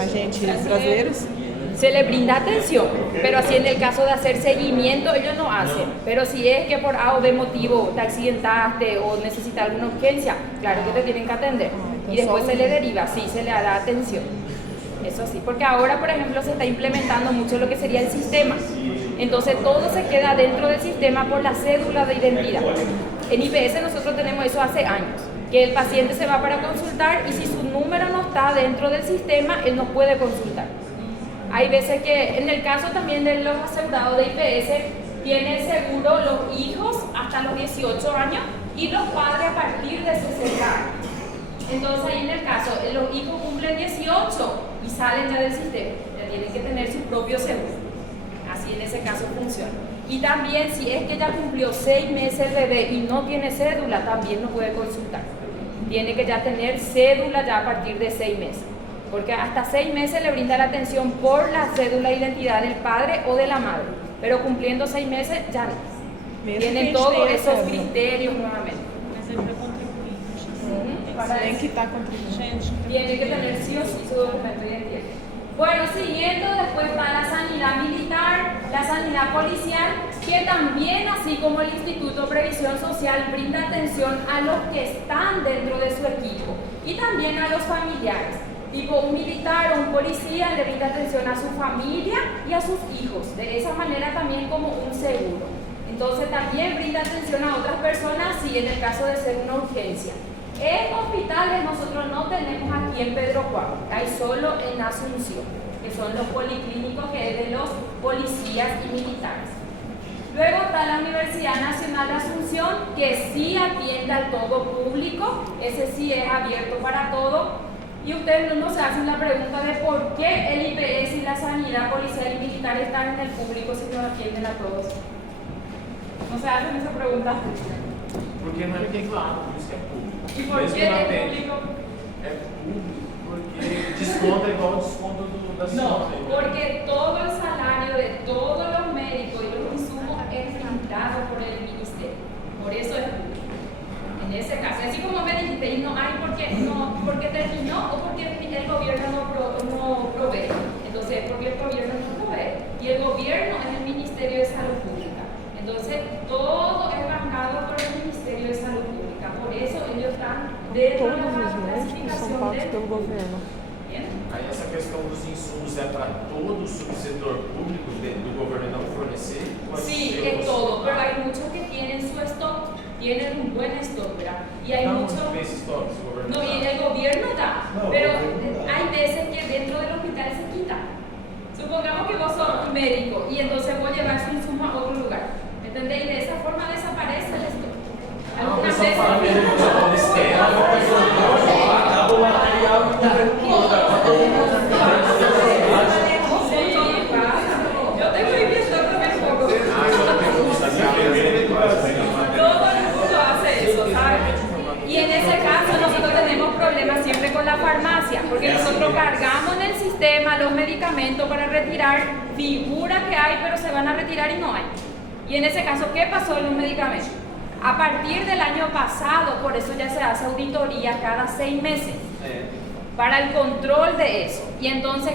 Agentes brasileiros? Se le brinda atención, pero así en el caso de hacer seguimiento ellos no hacen. Pero si es que por A o B motivo te accidentaste o necesitas alguna urgencia, claro que te tienen que atender. Y después se le deriva, sí, se le da atención. Eso sí, porque ahora, por ejemplo, se está implementando mucho lo que sería el sistema. Entonces todo se queda dentro del sistema por la cédula de identidad. En IPS nosotros tenemos eso hace años, que el paciente se va para consultar y si su número no está dentro del sistema, él no puede consultar. Hay veces que, en el caso también de los asegurados de IPS, tienen seguro los hijos hasta hasta los 18 años y los padres a partir de 60 años. Entonces ahí en el caso, los hijos cumplen 18 y salen ya del sistema, ya tienen que tener su propio seguro. Así en ese caso funciona. Y también si es que ya cumplió 6 meses el bebé y no tiene cédula, también no puede consultar. Tiene que ya tener cédula ya a partir de 6 meses. Porque hasta 6 meses le brinda la atención por la cédula de identidad del padre o de la madre. Pero cumpliendo 6 meses ya no. Tienen todos esos criterios nuevamente. Mas ele vai contribuir. Tem que estar contribuindo. Tiene que tener sí o sí su documento de identidad. Bueno, siguiendo, después va la sanidad militar, la sanidad policial, que también, así como el Instituto de Previsión Social, brinda atención a los que están dentro de su equipo y también a los familiares. Tipo, un militar o un policía le brinda atención a su familia y a sus hijos, de esa manera también como un seguro. Entonces también brinda atención a otras personas si en el caso de ser una urgencia. En hospitales nosotros no tenemos aquí en Pedro Juan, hay solo en Asunción, que son los policlínicos que es de los policías y militares. Luego está la Universidad Nacional de Asunción, que sí atiende al todo público, ese sí es abierto para todo. Y ustedes no se hacen la pregunta de por qué el IPS y la sanidad policial y militar están en el público si no atienden a todos. No se hacen esa pregunta. Porque não é privado, por isso que é público. ¿Y por Mesmo qué na es PEN, público? É público porque desconta igual o desconto da No, Sinote. porque todo el salario de todos los médicos y los insumos es brindado por el ministerio. Por eso es público. En ese caso, así como me dijiste, y no hay porque terminó o porque el gobierno no provee. Entonces, porque el gobierno no provee. Y el gobierno es el Ministerio de Salud Pública. Entonces, todo es bancado por el Ministerio de Salud Pública. Por eso ellos están dentro de Todos la os médicos são clasificación pagos de... pelo governo. Bien. Aí essa questão dos insumos é para todo o subsetor público do governo não fornecer? Ou Sí, seu- es todo, pero hay muchos que tienen su stock, tienen un buen stock, ¿verdad? Y hay Não, muchos... não esse estoque, se o governo No, y dá. el gobierno da, No, pero el gobierno da. hay veces que dentro del hospital se quita. Supongamos que vos sos un médico y entonces vos llevas su insumo a otro lugar. ¿Entendés? Y de esa forma desaparece el stock. Não, Algunas pessoal fala mesmo que eu vou externo, Acaba o material que está Sí, pasa. Yo tengo mi stock también poco. Ah, só tem que saber. Todo el mundo hace eso, ¿sabes? Y en ese caso nosotros tenemos problemas siempre con la farmacia, porque nosotros cargamos en el sistema los medicamentos para retirar, figura que hay, pero se van a retirar y no hay. Y en ese caso, ¿qué pasó en los medicamentos? A partir del año pasado, por eso ya se hace auditoría cada 6 meses, para el control de eso. Y entonces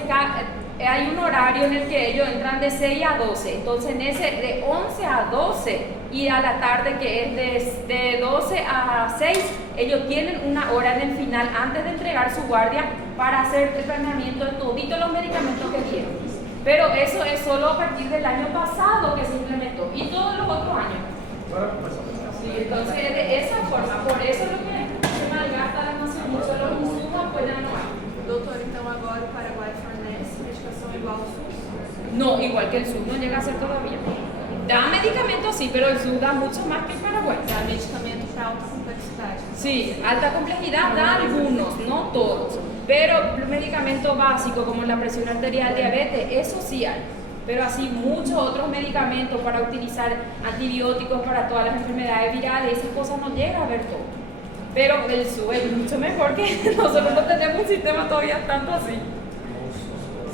hay un horario en el que ellos entran de 6 a 12. Entonces en ese de 11 a 12 y a la tarde que es de 12 a 6, ellos tienen una hora en el final antes de entregar su guardia para hacer el tratamiento de toditos los medicamentos que dieron. Pero eso es solo a partir del año pasado que se implementó y todos los otros años. Sí, entonces de esa forma, por eso lo que se malgasta la nación, mucho los insumos, pues ya no hay. Doutor, então agora o Paraguai fornece medicação igual ao SUS? No, igual que el sur no llega a ser todavía. Da medicamentos sí, pero el sur da mucho más que el Paraguay. Dá medicamento para alta complexidade. Sí, alta complejidad da algunos, no todos. Pero medicamentos básicos como la presión arterial, diabetes, eso sí hay. Pero así muchos otros medicamentos para utilizar antibióticos para todas las enfermedades virales, esas cosas no llega a ver todo. Pero el SUB es mucho mejor que nosotros no tenemos un sistema todavía tanto así.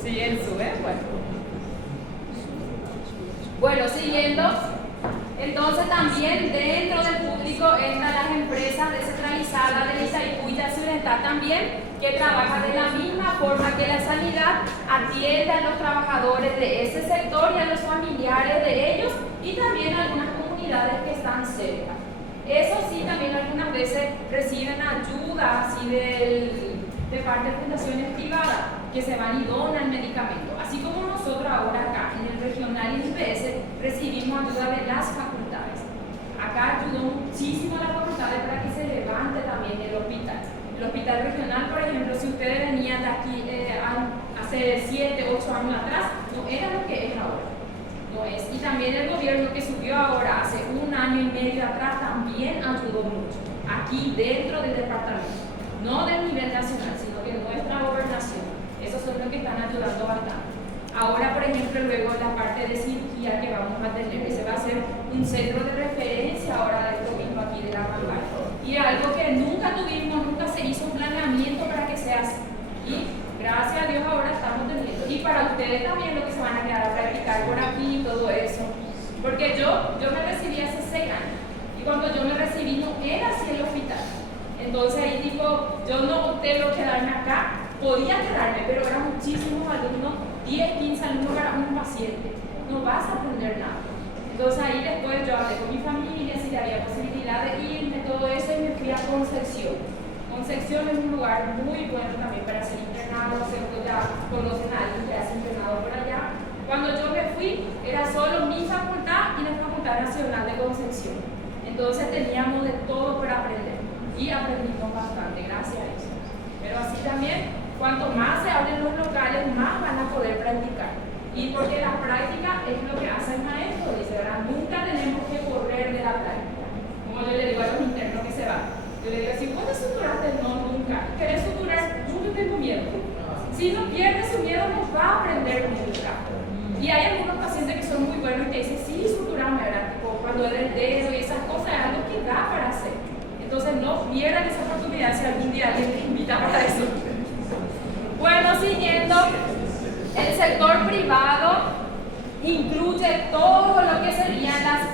Sí, el SUB es bueno. Bueno, siguiendo, entonces también dentro del público entran las empresas descentralizadas de Itaipú y Yacyretá también, que trabajan de la misma forma que la sanidad, atiende a los trabajadores de ese sector y a los familiares de ellos y también a algunas comunidades que están cerca. Eso sí, también algunas veces reciben ayuda así de parte de fundaciones privadas que se van y donan medicamentos. Así como nosotros ahora acá en el regional IPS recibimos ayuda de las facultades. Acá ayudó muchísimo a las facultades para que se levante también el hospital. El hospital regional, por ejemplo, si ustedes venían de aquí hace 7, 8 años atrás, no era lo que es ahora. No es. Y también el gobierno que subió ahora, hace 1 año y medio atrás, también ayudó mucho, aquí dentro del departamento, no del nivel nacional, sino de nuestra gobernación. Esos son los que están ayudando bastante. Ahora, por ejemplo, luego la parte de cirugía que vamos a tener, ese va a ser un centro de referencia ahora de esto mismo aquí de la Mambay. Y algo que nunca tuvimos, nunca se hizo un planeamiento para que sea así. Y gracias a Dios ahora estamos teniendo. Y para ustedes también lo que se van a quedar a practicar por aquí y todo eso. Porque yo me recibí hace 6 años. Y cuando yo me recibí no era así el hospital. Entonces ahí digo, yo no opté por quedarme acá. Podía quedarme, pero eran muchísimos alumnos, 10, 15 alumnos para un paciente. No vas a aprender nada. Entonces ahí después yo hablé con mi familia si había posibilidad de irme, todo eso, y me fui a Concepción. Concepción es un lugar muy bueno también para ser internado, seguro ya conocen a alguien que hace internado por allá. Cuando yo me fui, era solo mi facultad y la Facultad Nacional de Concepción. Entonces teníamos de todo para aprender y aprendimos bastante, gracias a eso. Pero así también, cuanto más se abren los locales, más van a poder practicar. Y porque la práctica es lo que hace el maestro, dice, ¿verdad? Nunca tenemos que correr de la práctica. Como yo le digo a los internos que se van. Yo le digo, si vos te suturaste, no, nunca. ¿Querés suturar? Yo tengo miedo. Si no pierdes su miedo, no va a aprender nunca. Y hay algunos pacientes que son muy buenos y te dicen, sí, suturame, ¿verdad? Tipo, cuando es del dedo y esas cosas, es algo que da para hacer. Entonces no pierdan esa oportunidad si algún día alguien te invita para eso. Bueno, siguiendo, el sector privado incluye todo lo que serían las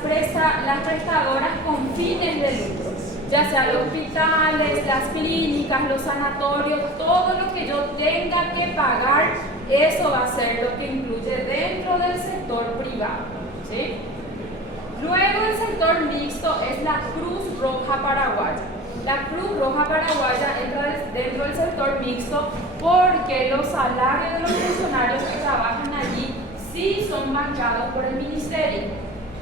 prestadoras con fines de lucro, ya sea los hospitales, las clínicas, los sanatorios, todo lo que yo tenga que pagar, eso va a ser lo que incluye dentro del sector privado, ¿sí? Luego el sector mixto es la Cruz Roja Paraguaya. La Cruz Roja Paraguaya entra dentro del sector mixto porque los salarios de los funcionarios que trabajan allí sí son bancados por el ministerio,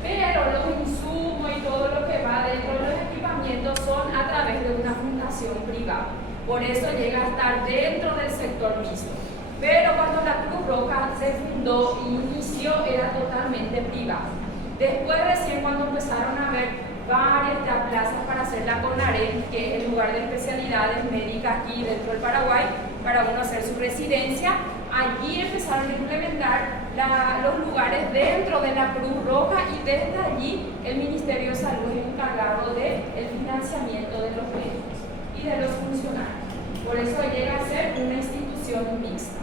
pero los insumos y todo lo que va dentro de los equipamientos son a través de una fundación privada. Por eso llega a estar dentro del sector mixto. Pero cuando la Cruz Roja se fundó y inició era totalmente privada. Después recién cuando empezaron a ver varias plazas para hacer la CONAREM, que es el lugar de especialidades médicas aquí dentro del Paraguay, para uno hacer su residencia, allí empezaron a implementar los lugares dentro de la Cruz Roja y desde allí el Ministerio de Salud es encargado del financiamiento de los médicos y de los funcionarios. Por eso llega a ser una institución mixta.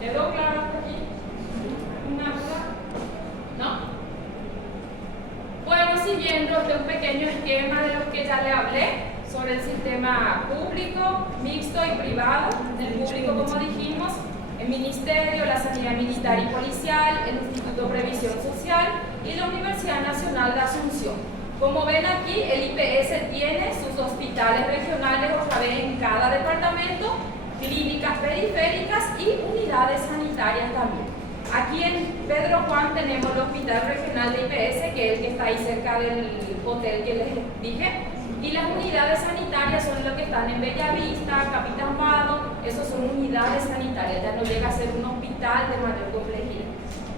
¿Quedó claro hasta aquí? ¿Una duda? ¿No? Bueno, siguiendo un pequeño esquema de lo que ya le hablé sobre el sistema público, mixto y privado. El público, como dijimos, el Ministerio, la Sanidad Militar y Policial, el Instituto de Previsión Social y la Universidad Nacional de Asunción. Como ven aquí, el IPS tiene sus hospitales regionales otra vez en cada departamento, clínicas periféricas y unidades sanitarias también. Aquí en Pedro Juan tenemos el Hospital Regional de IPS, que es el que está ahí cerca del hotel que les dije, y las unidades sanitarias son los que están en Bellavista, Capitán Vado, esos son unidades sanitarias, ya no llega a ser un hospital de mayor complejidad.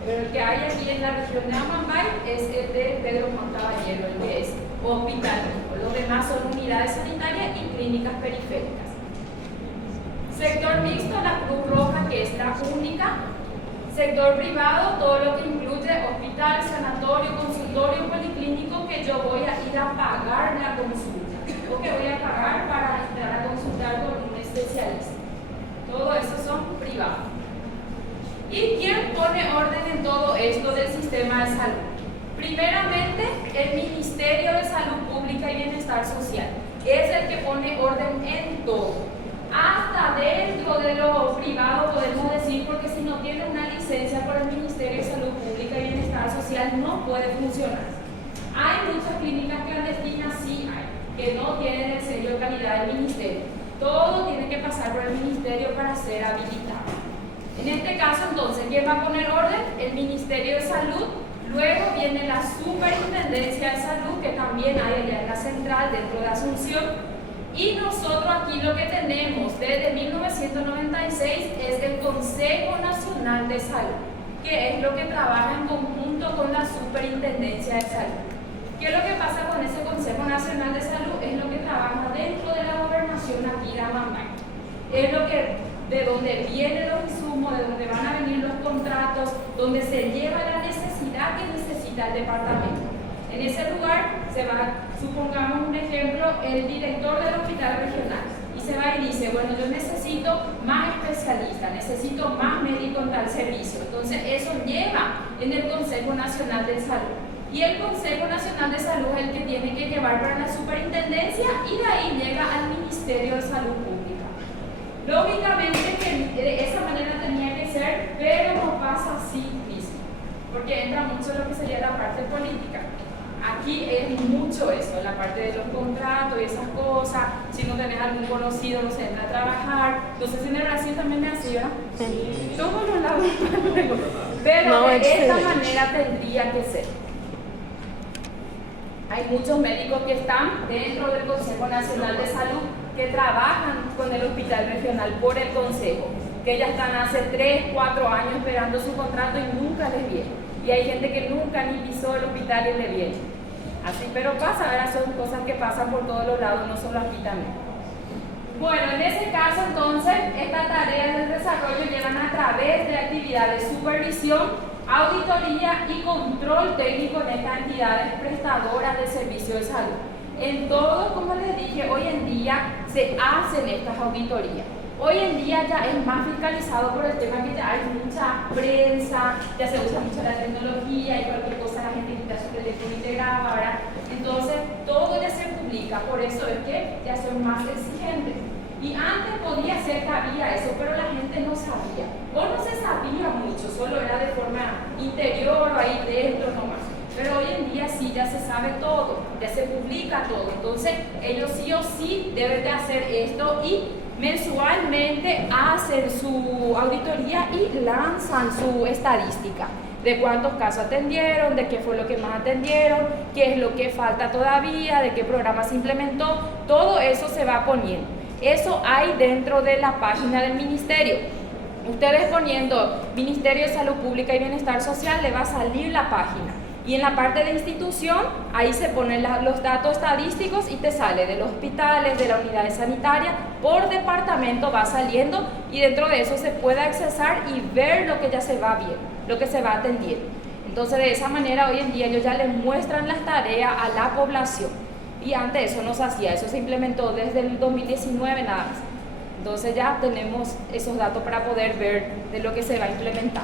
Pero el que hay aquí en la región de Amambay es el de Pedro Juan Caballero, el que es hospital. Los demás son unidades sanitarias y clínicas periféricas. Sector mixto, la Cruz Roja, que es la única. Sector privado, todo lo que incluye hospital, sanatorio, consultorio, policlínico, que yo voy a ir a pagar la consulta o que voy a pagar para entrar a consultar con un especialista. Todo eso son privados. ¿Y quién pone orden en todo esto del sistema de salud? Primeramente, el Ministerio de Salud Pública y Bienestar Social. Es el que pone orden en todo. Hasta dentro de lo privado podemos decir, porque si no tiene una licencia por el Ministerio de Salud Pública y Bienestar Social no puede funcionar. Hay muchas clínicas clandestinas, sí hay, que no tienen el sello de calidad del Ministerio. Todo tiene que pasar por el Ministerio para ser habilitado. En este caso, entonces, ¿quién va a poner orden? El Ministerio de Salud. Luego viene la Superintendencia de Salud, que también hay allá en la central dentro de Asunción. Y nosotros aquí lo que tenemos desde 1996 es el Consejo Nacional de Salud. que es lo que trabaja en conjunto con la Superintendencia de Salud. ¿Qué es lo que pasa con ese Consejo Nacional de Salud? Es lo que trabaja dentro de la gobernación aquí de Amambay. Es lo que, de donde vienen los insumos, de donde van a venir los contratos, donde se lleva la necesidad que necesita el departamento. En ese lugar se va, supongamos un ejemplo, el director del hospital regional y se va y dice, bueno, yo necesito más especialistas, necesito más médicos en tal servicio. Entonces eso lleva en el Consejo Nacional de Salud. Y el Consejo Nacional de Salud es el que tiene que llevar para la superintendencia y de ahí llega al Ministerio de Salud Pública. Lógicamente que de esa manera tenía que ser, pero no pasa así mismo, porque entra mucho lo que sería la parte política. Aquí es mucho eso, la parte de los contratos y esas cosas. Si no tenés algún conocido, no se entra a trabajar. No sé si en el Brasil también me hacía. Sí. Todos los lados. Pero no, de esta manera tendría que ser. Hay muchos médicos que están dentro del Consejo Nacional de Salud que trabajan con el hospital regional por el Consejo, que ya están hace 3, 4 años esperando su contrato y nunca les viene. Y hay gente que nunca ni pisó el hospital y le viene. Así, pero pasa, ahora son cosas que pasan por todos los lados, no solo aquí también. Bueno, en ese caso entonces, estas tareas de desarrollo llevan a través de actividades de supervisión, auditoría y control técnico en estas entidades prestadoras de servicios de salud. En todo, como les dije, hoy en día se hacen estas auditorías. Hoy en día ya es más fiscalizado por el tema que ya hay mucha prensa, ya se usa mucho la tecnología y cualquier cosa la gente quita su teléfono y te graba, ¿verdad? Entonces todo ya se publica, por eso es que ya son más exigentes. Y antes podía ser que había eso, pero la gente no sabía. O no se sabía mucho, solo era de forma interior o ahí dentro nomás. Pero hoy en día sí, ya se sabe todo, ya se publica todo. Entonces ellos sí o sí deben de hacer esto y mensualmente hacen su auditoría y lanzan su estadística de cuántos casos atendieron, de qué fue lo que más atendieron, qué es lo que falta todavía, de qué programa se implementó. Todo eso se va poniendo. Eso hay dentro de la página del ministerio. Ustedes poniendo Ministerio de Salud Pública y Bienestar Social, le va a salir la página. Y en la parte de institución, ahí se ponen los datos estadísticos y te sale de los hospitales, de la unidad sanitaria, por departamento va saliendo y dentro de eso se puede accesar y ver lo que ya se va bien, lo que se va atendiendo. Entonces de esa manera hoy en día ellos ya les muestran las tareas a la población. Y antes eso no se hacía, eso se implementó desde el 2019 nada más. Entonces ya tenemos esos datos para poder ver de lo que se va a implementar.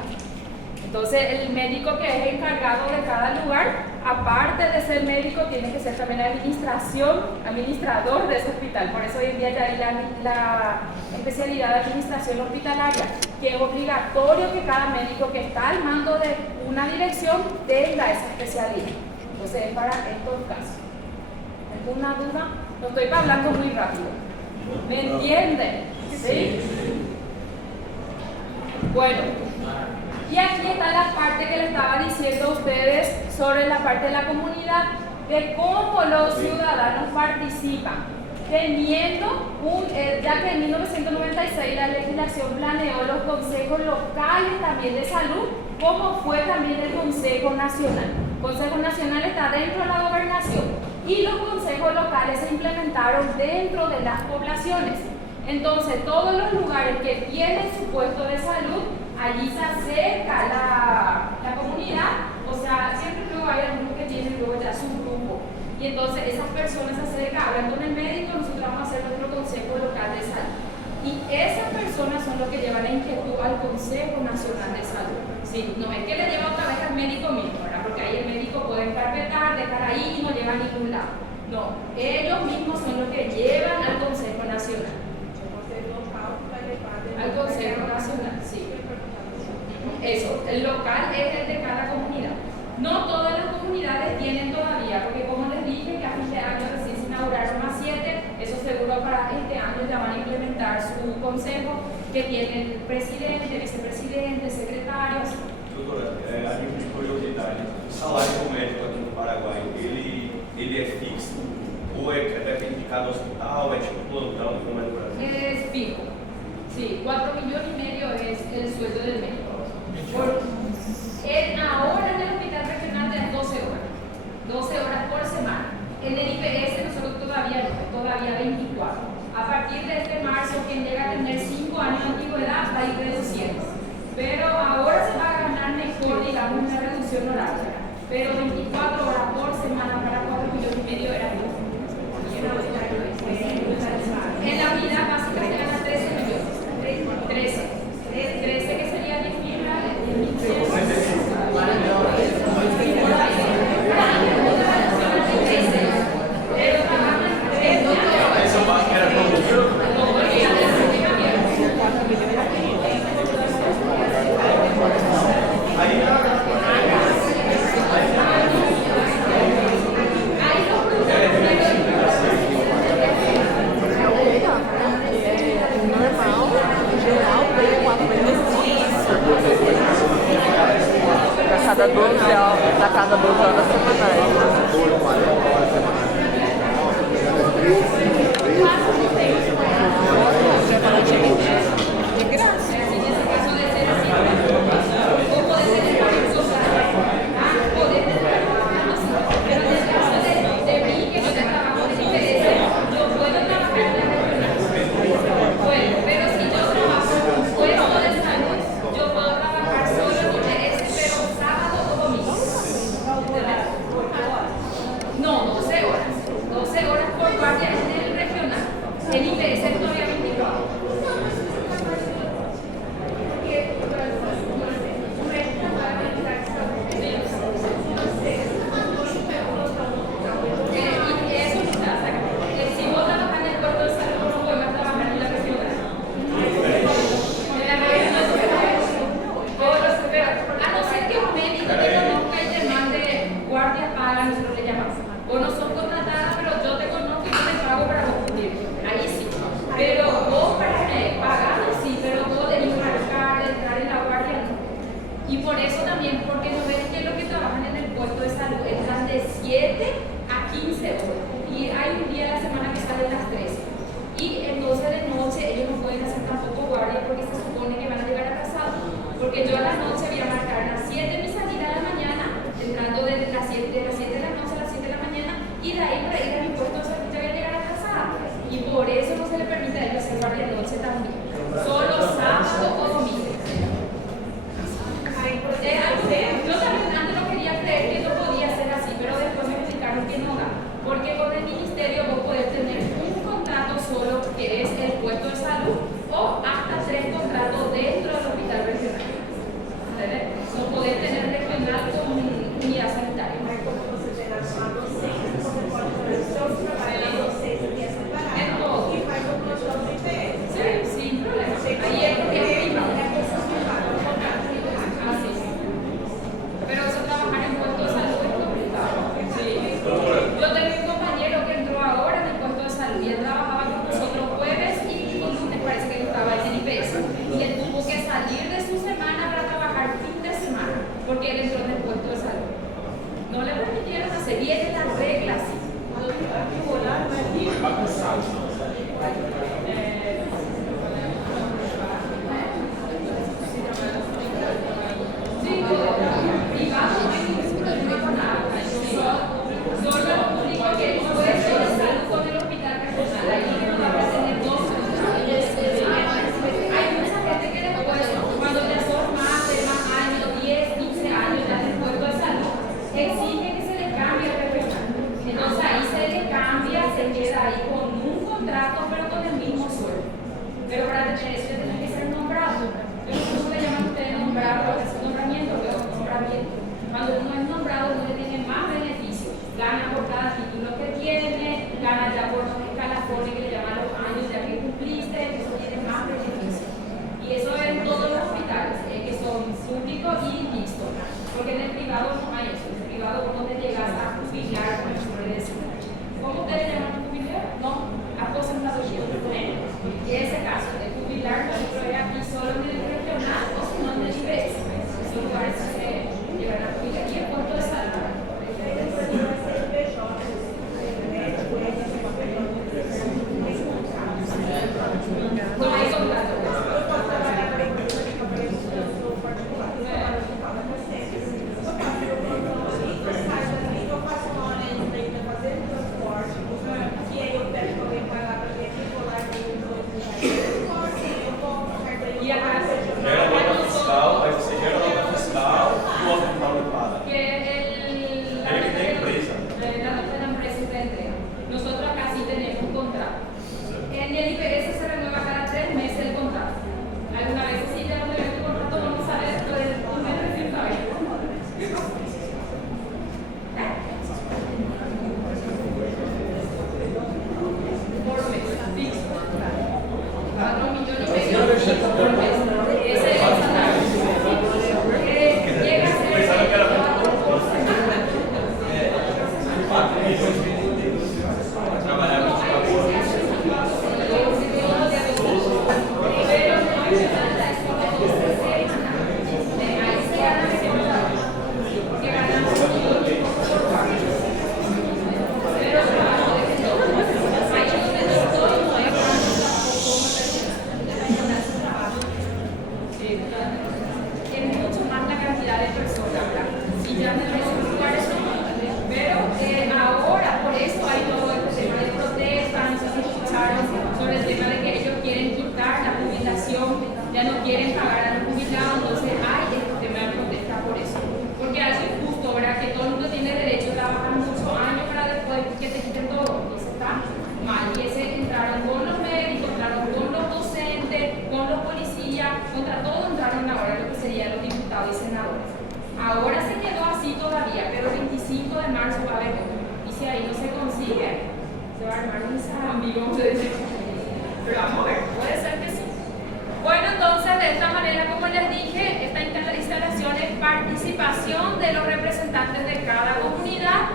Entonces el médico que es encargado de cada lugar, aparte de ser médico, tiene que ser también administrador de ese hospital. Por eso hoy en día ya hay la especialidad de administración hospitalaria, que es obligatorio que cada médico que está al mando de una dirección tenga esa especialidad. Entonces es para estos casos. ¿Alguna duda? No estoy hablando muy rápido. ¿Me entienden? ¿Sí? Bueno, y aquí está la parte que le estaba diciendo a ustedes sobre la parte de la comunidad, de cómo los ciudadanos participan, teniendo ya que en 1996 la legislación planeó los consejos locales también de salud, como fue también el Consejo Nacional. El Consejo Nacional está dentro de la gobernación y los consejos locales se implementaron dentro de las poblaciones. Entonces, todos los lugares que tienen su puesto de salud, allí se acerca la comunidad, o sea, siempre luego hay algunos que tienen luego ya su grupo. Y entonces esas personas se acercan, hablan con el médico, nosotros vamos a hacer nuestro consejo local de salud. Y esas personas son los que llevan la inquietud al Consejo Nacional de Salud. Sí, no es que le lleva otra vez al médico mismo, ¿verdad? Porque ahí el médico puede encarpetar, dejar ahí y no lleva a ningún lado. No, ellos mismos son los que llevan al Consejo Nacional. Al Consejo Nacional, sí. Eso, el local es el de cada comunidad. No todas las comunidades tienen todavía, porque como les dije, que a fin de año recién se inauguraron más 7, eso seguro para este año ya van a implementar su consejo, que tiene el presidente, vicepresidente, secretarios. Doutora, a nível de curiosidade, o salário do médico aqui no Paraguai, ele é fixo ou depende de cada hospital, é tipo plantão, como é no Brasil? Es fijo, sí, 4,5 millones es el sueldo del médico. función horaria, pero 24 horas por semana para 4,5 millones era mucho. En la unidad básica se gana 13 millones. 13 que sería 10.000 reales, 10.100. Eso más que era producción. Para cada 12 horas semanais. De graça. No, 12 horas. 12 horas por guardia en el regional. El IPS es todavía 24. Si vos trabajas en el puerto de salud, no podemos trabajar en la regional. A no ser que un médico te conozca y te mande guardia paga, nosotros le llamamos. O no son contratadas, pero yo te conozco y yo te pago para vos cumplir. Ahí sí. Pero vos pagado sí, pero vos de marcar, de entrar en la guardia no. Y por eso también, porque no ven que los que trabajan en el puesto de salud entran de 7 a 15 horas. Y hay un día a la semana que salen las 13. Y entonces de noche ellos no pueden hacer tampoco guardia porque se supone que van a llegar atrasados. Porque yo a la noche voy a marcar a las 7 mi salida de la mañana, entrando desde las 7 de la noche a las 7 de la mañana, y de ahí para ir a mi puesto de salud yo voy a llegar atrasada. Y por eso no se le permite a ellos hacer guardia de noche también. Solo sábado o domingo. Yo también antes no quería creer que no podía ser así, pero después me explicaron que no da. Porque con el ministerio vos podés tener un contrato solo que es el puesto de salud o hasta 3 contratos dentro del hospital regional. ¿Entendés? No podés tener regional con unidad sanitaria. En todo. Sí, sin problema. Ahí es porque es privado. Así es. Pero eso trabajar en puesto de salud es complicado. Sí. Yo tengo un compañero que entró ahora en el puesto de salud y él trabajaba con nosotros jueves y lunes, parece que estaba en el IPS. Y él tuvo que salir de su semana para trabajar fin de semana, porque él entró en el puesto de salud. No le permitieron hacer, y es las reglas. Sí, privado no hay ningún problema con nada. Solo lo único que el puesto de salud con el hospital regional, ahí no va a tener dos. Hay mucha gente que después, cuando ya son más años, 10, 15 años, ya en el puesto de salud, exige que se le cambie el regional. Entonces ahí se le cambia, se queda ahí con un contrato, pero con el mismo sueldo. Pero para tener eso ya tiene que ser nombrado. Yo no sé cómo le llaman ustedes nombrado, porque es un nombramiento, pero nombramiento. Cuando uno es nombrado, uno le tiene más beneficios. Gana por cada título que tiene, gana ya por los escalafones que le llaman los años ya que cumpliste, eso tiene más beneficios. Y eso en todos los hospitales, que son públicos y mixtos. Porque en el privado no hay eso. En el privado uno te llegas a jubilar, como se puede decir. ¿Cómo ustedes llaman jubilar? No, aposentadoría. Y en ese caso, de jubilar, nosotros es aquí solo en el regional o si no en el IPS. Esos lugares se llevan a jubilar. Y el puesto de salud. No hay contrato. diputados y senadores. Ahora se quedó así todavía, pero el 25 de marzo va a haber otro. Y si ahí no se consigue, se va a armar un zambi, vamos a decir. Pero vamos a ver, puede ser que sí. Bueno, entonces, de esta manera, como les dije, esta instalación es participación de los representantes de cada comunidad,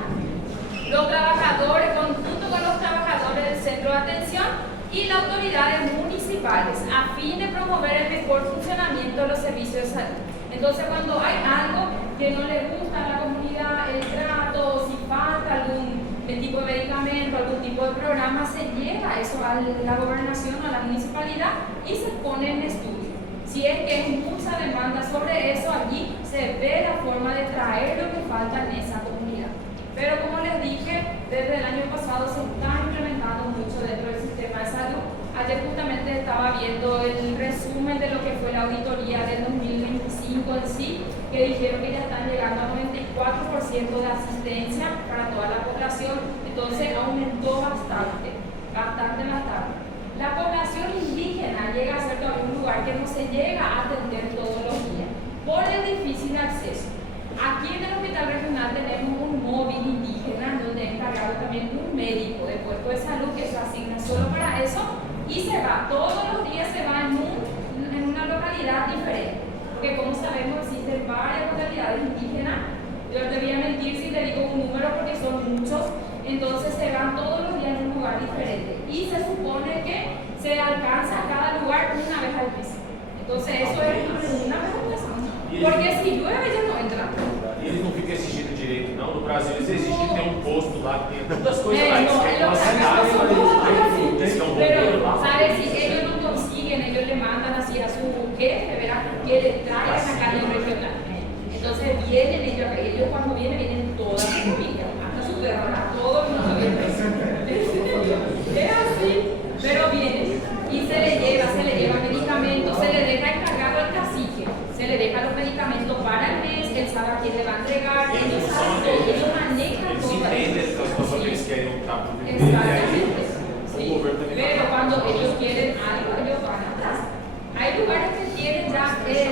los trabajadores, junto con los trabajadores del centro de atención y las autoridades municipales, a fin de promover el mejor funcionamiento de los servicios de salud. Entonces, cuando hay algo que no le gusta a la comunidad, el trato, si falta algún tipo de medicamento, algún tipo de programa, se lleva eso a la gobernación, a la municipalidad y se pone en estudio. Si es que hay mucha demanda sobre eso, allí se ve la forma de traer lo que falta en esa comunidad. Pero como les dije, desde el año pasado se está implementando mucho dentro del sistema de salud. Ayer justamente estaba viendo el resumen de lo que fue la auditoría del 2025 en sí, que dijeron que ya están llegando a 94% de asistencia para toda la población, entonces aumentó bastante. La población indígena llega a ser todavía un lugar que no se llega a atender todos los días por el difícil acceso. Aquí en el hospital regional tenemos un móvil indígena donde es encargado también un médico de puesto de salud que se asigna solo para eso y se va, todos los días se va en una localidad diferente, porque como sabemos existen varias localidades indígenas. Yo le voy a mentir si le digo un número porque son muchos, entonces se van todos los días en un lugar diferente y se supone que se alcanza a cada lugar una vez al mes. Entonces eso es una vez al mes, porque si llueve ya no entra. E eles não ficam exigindo direito, não. No Brasil eles exigem ter um posto lá que tem todas as coisas lá. Eles querem uma cidade, eles estão pero, lá. ¿sabes? Si ellos no consiguen, ellos le mandan así a su jefe, ¿verdad? Que le traigan acá al regional. Entonces vienen ellos cuando vienen toda su familia, hasta su perro, todo el mundo viene. Es así, pero vienen y se le lleva medicamentos, se le deja encargado al cacique, se le deja los medicamentos para el mes, él sabe a quién le va a entregar, ellos saben todo, ellos manejan Eles todo. entendem essa situação que eles querem optar por viver. Exactamente. O Sí. governo também Pero tá. cuando ellos quieren algo, ellos van atrás. Hay lugares que tienen ya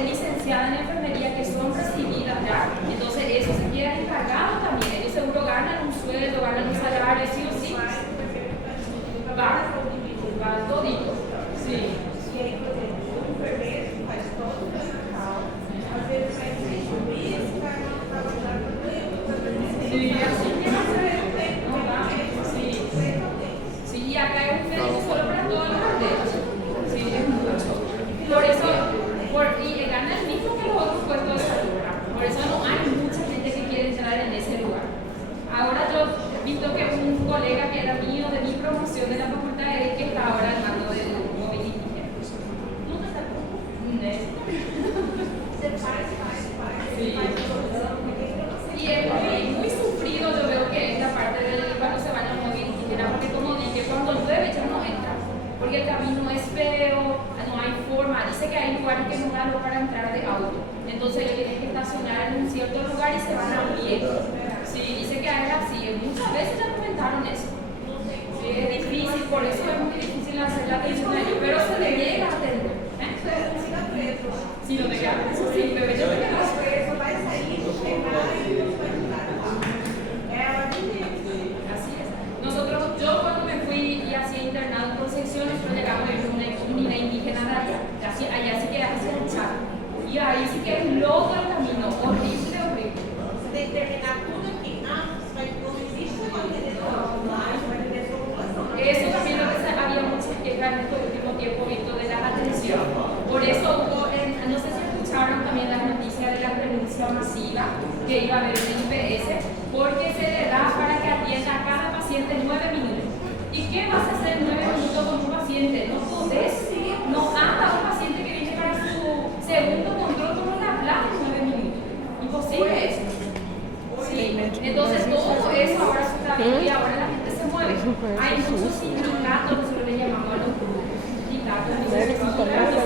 licenciadas en enfermería que son recibidas ya, entonces eso se queda encargado también. Ellos seguro ganan un sueldo, ganan un salario, sí o sí. Va todito. Sí. Sí, así que no se no va. Sí. Sí, acá es un médico solo para todos los carteros. Sí, es mucho. Por eso, y gana el mismo que los otros puestos de salud. Por eso no hay mucha gente que quiere entrar en ese lugar. Ahora yo he visto que un colega que era mío de mi promoción de la facultad es el que está ahora al mando del móvil indígena. Sí. Y es muy sufrido, yo veo que es la parte de cuando se vaya al móvil indígena, porque como dije, cuando llueve ya no entra, porque el camino es feo, no hay forma, dice que hay lugares que no dan para entrar de auto, entonces ellos tienen que estacionar en un cierto lugar y se van a pie. Sí, dice que es así, muchas veces ya comentaron eso. Sí, es difícil, por eso es muy difícil hacer la atención a ellos, pero se le llega a atender. Si no te quedas preso, sí, pero yo te quedas preso, va a salir, así es. Nosotros, yo cuando me fui y hacía internado en Concepción, nosotros llegamos a una comunidad indígena de allá sí que hace el chat. Y ahí sí que es loco el camino, horrible, horrible. Você tem que terminar tudo aqui. Mas não existe uma direção lá, uma direção população. Eso también lo que había muchas quejas en este último tiempo visto de la atención. Por eso hubo, no sé si escucharon también las noticias de la renuncia masiva que iba a haber en el IPS, porque se le da para que atienda a cada paciente 9 minutos. ¿Y qué vas a hacer 9 minutos con un paciente? No podés, no anda un paciente que viene para su segundo control con una placa en 9 minutos. Imposible eso. Sí. Entonces todo eso ahora se está viendo y ahora la gente se mueve. Hay muchos sindicatos, nosotros le llamamos a los sindicatos.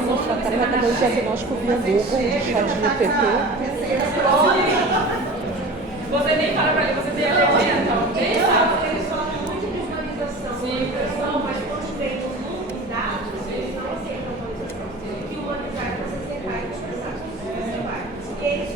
Vamos tratar de diagnóstico via Google, chat GPT. Você nem fala para ele, você tem alergia, então. Nem sabe. Eles falam muito de humanização. Sim. Mas quando vem os números dados, eles não aceitam humanização. Que humanizar é você sentar e conversar. Você vai. E eles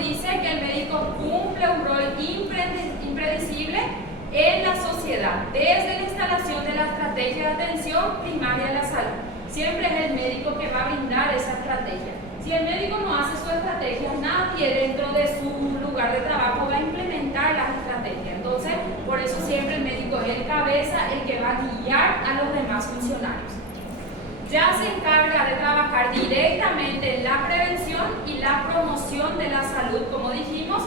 dice que el médico cumple un rol impredecible en la sociedad, desde la instalación de la estrategia de atención primaria de la salud. Siempre es el médico que va a brindar esa estrategia. Si el médico no hace su estrategia, nadie dentro de su lugar de trabajo va a implementar las estrategias. Entonces, por eso siempre el médico es el cabeza, el que va a guiar a los demás funcionarios. Ya se encarga de trabajar directamente en la prevención y la promoción de la salud, como dijimos,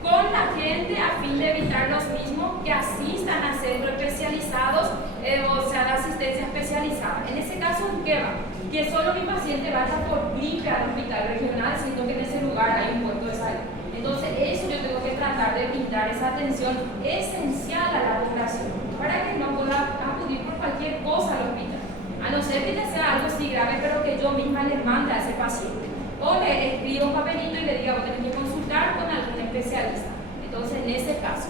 con la gente a fin de evitar los mismos que asistan a centros especializados, o sea, de asistencia especializada. En ese caso, ¿qué va? Que solo mi paciente vaya por gripe al hospital regional, siendo que en ese lugar hay un puesto de salud. Entonces, eso yo tengo que tratar de brindar esa atención esencial a la población, para que no pueda acudir por cualquier cosa al hospital. A no ser que ya sea algo así grave, pero que yo misma le mande a ese paciente. O le escriba un papelito y le diga, vos tenés que consultar con algún especialista. Entonces, en ese caso.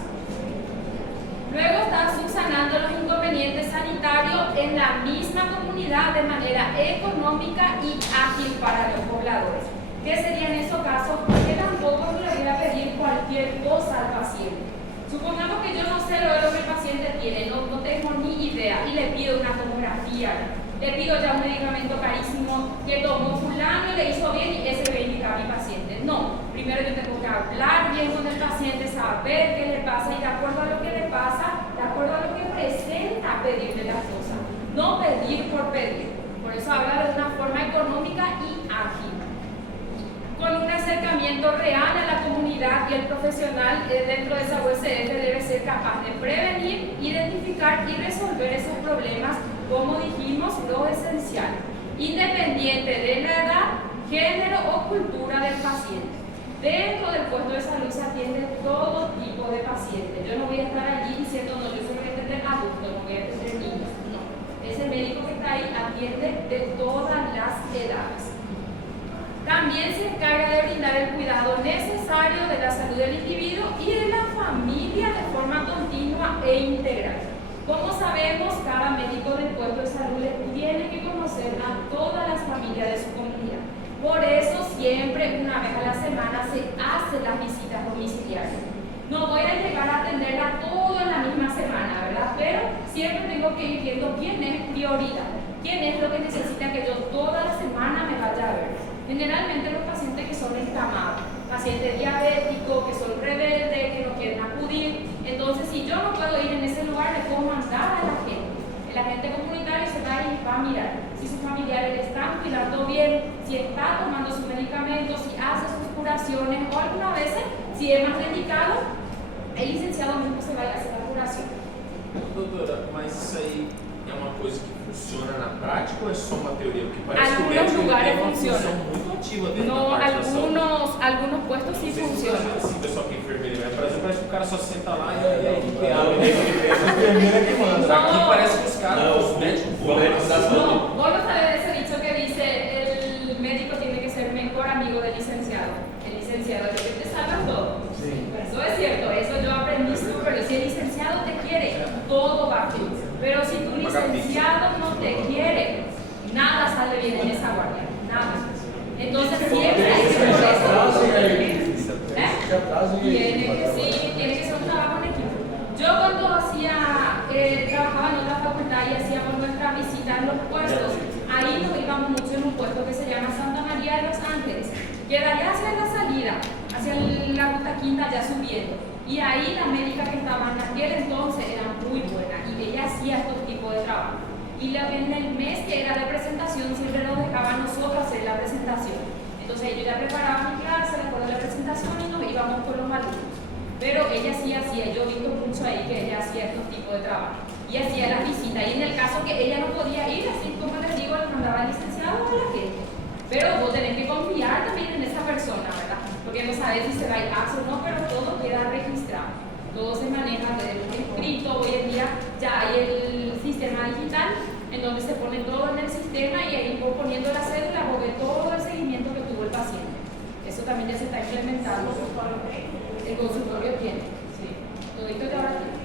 Luego está subsanando los inconvenientes sanitarios en la misma comunidad de manera económica y ágil para los pobladores. ¿Qué serían esos casos? Porque tampoco le voy a pedir cualquier cosa al paciente. Supongamos que yo no sé lo que el paciente tiene, no tengo ni idea, y le pido una tomografía, le pido ya un medicamento carísimo que tomó fulano y le hizo bien y ese le va a indicar a mi paciente. No, primero yo tengo que hablar bien con el paciente, saber qué le pasa y de acuerdo a lo que le pasa, de acuerdo a lo que presenta, pedirle las cosas. No pedir por pedir. Por eso habla de una forma económica y ágil. Con un acercamiento real a la comunidad y el profesional dentro de esa USF debe ser capaz de prevenir, identificar y resolver esos problemas, como dijimos, lo esencial, independiente de la edad, género o cultura del paciente. Dentro del puesto de salud se atiende todo tipo de pacientes. Yo no voy a estar allí diciendo, no, yo solo voy a atender adultos, no voy a atender niños. No, ese médico que está ahí atiende de todas las edades. También se encarga de brindar el cuidado necesario de la salud del individuo y de la familia de forma continua e integral. Como sabemos, cada médico del puesto de salud tiene que conocer a todas las familias de su comunidad. Por eso siempre, una vez a la semana, se hacen las visitas domiciliarias. No voy a llegar a atenderla todo en la misma semana, ¿verdad? Pero siempre tengo que ir viendo quién es prioridad, quién es lo que necesita que yo toda la semana me vaya a ver. Generalmente los pacientes que son encamados, pacientes diabéticos, que son rebeldes, que no quieren acudir. Entonces, si yo no puedo ir en ese lugar, le puedo mandar a la gente. El agente comunitario se va y va a mirar si sus familiares le están cuidando bien, si está tomando sus medicamentos, si hace sus curaciones, o algunas veces, si es más delicado, el licenciado mismo se va a hacer la curación. Doutora, mas isso aí é uma coisa que funciona na prática ou é só uma teoria? Porque parece Algunos que o médico lugares tem uma funcionan. função muito ativa dentro No, da parte da saúde. algunos puestos sí funcionan. Assim, pessoal que é enfermeiro, né? Por exemplo, parece que o cara só senta lá e aí que abre. Essa enfermeira que manda. Aqui parece que os caras, os médicos vão. No, vos no sabés ese dicho que dice el médico tiene que ser mejor amigo del licenciado. El licenciado es el que te salva todo. Sí. Eso es cierto, eso yo aprendí súper. Si el licenciado te quiere, todo va bien. Pero si tu licenciado no te quiere, nada sale bien en esa guardia. Nada. Entonces siempre hay que por eso. Tiene que ser un trabajo en equipo. Yo cuando trabajaba en otra facultad y hacíamos nuestra visita en los puestos, ahí nos íbamos mucho en un puesto que se llama Santa María de los Ángeles, que de allá hacia la salida, hacia la ruta quinta, ya subiendo. Y ahí la médica que estaba en aquel entonces era muy buena y ella hacía estos tipos de trabajo. Y en el mes que era de presentación siempre nos dejaba a nosotros hacer la presentación. Entonces yo ya preparaba mi clase, después de la presentación y nos íbamos con los alumnos. Pero ella sí hacía, yo he visto mucho ahí que ella hacía estos tipos de trabajo. Y hacía las visitas. Y en el caso que ella no podía ir, así como les digo, le mandaba al licenciado a la gente. Pero vos tenés que confiar también en esa persona, ¿verdad? Porque no sabes si se va a ir o no, pero todo queda registrado. Todo se maneja desde un escrito. Hoy en día ya hay el sistema digital en donde se pone todo en el sistema y ahí vos poniendo la cédula, vos ves todo el seguimiento que tuvo el paciente. Eso también ya se está implementando. El consultorio tiene. Sí. Todo esto que ahora tiene.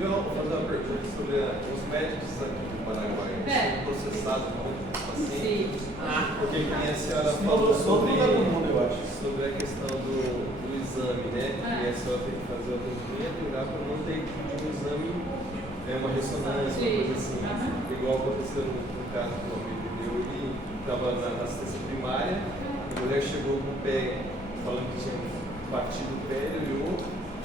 Eu vou fazer uma pergunta sobre os médicos aqui do Paraguai. São processados muito pacientes. Porque a senhora falou sobre fazer o atendimento e orar para não ter que pedir um exame, uma ressonância, uma coisa assim. Igual aconteceu no caso do meu amigo meu, ele estava na assistência primária, a mulher chegou com o pé falando que tinha batido o pé, ele olhou,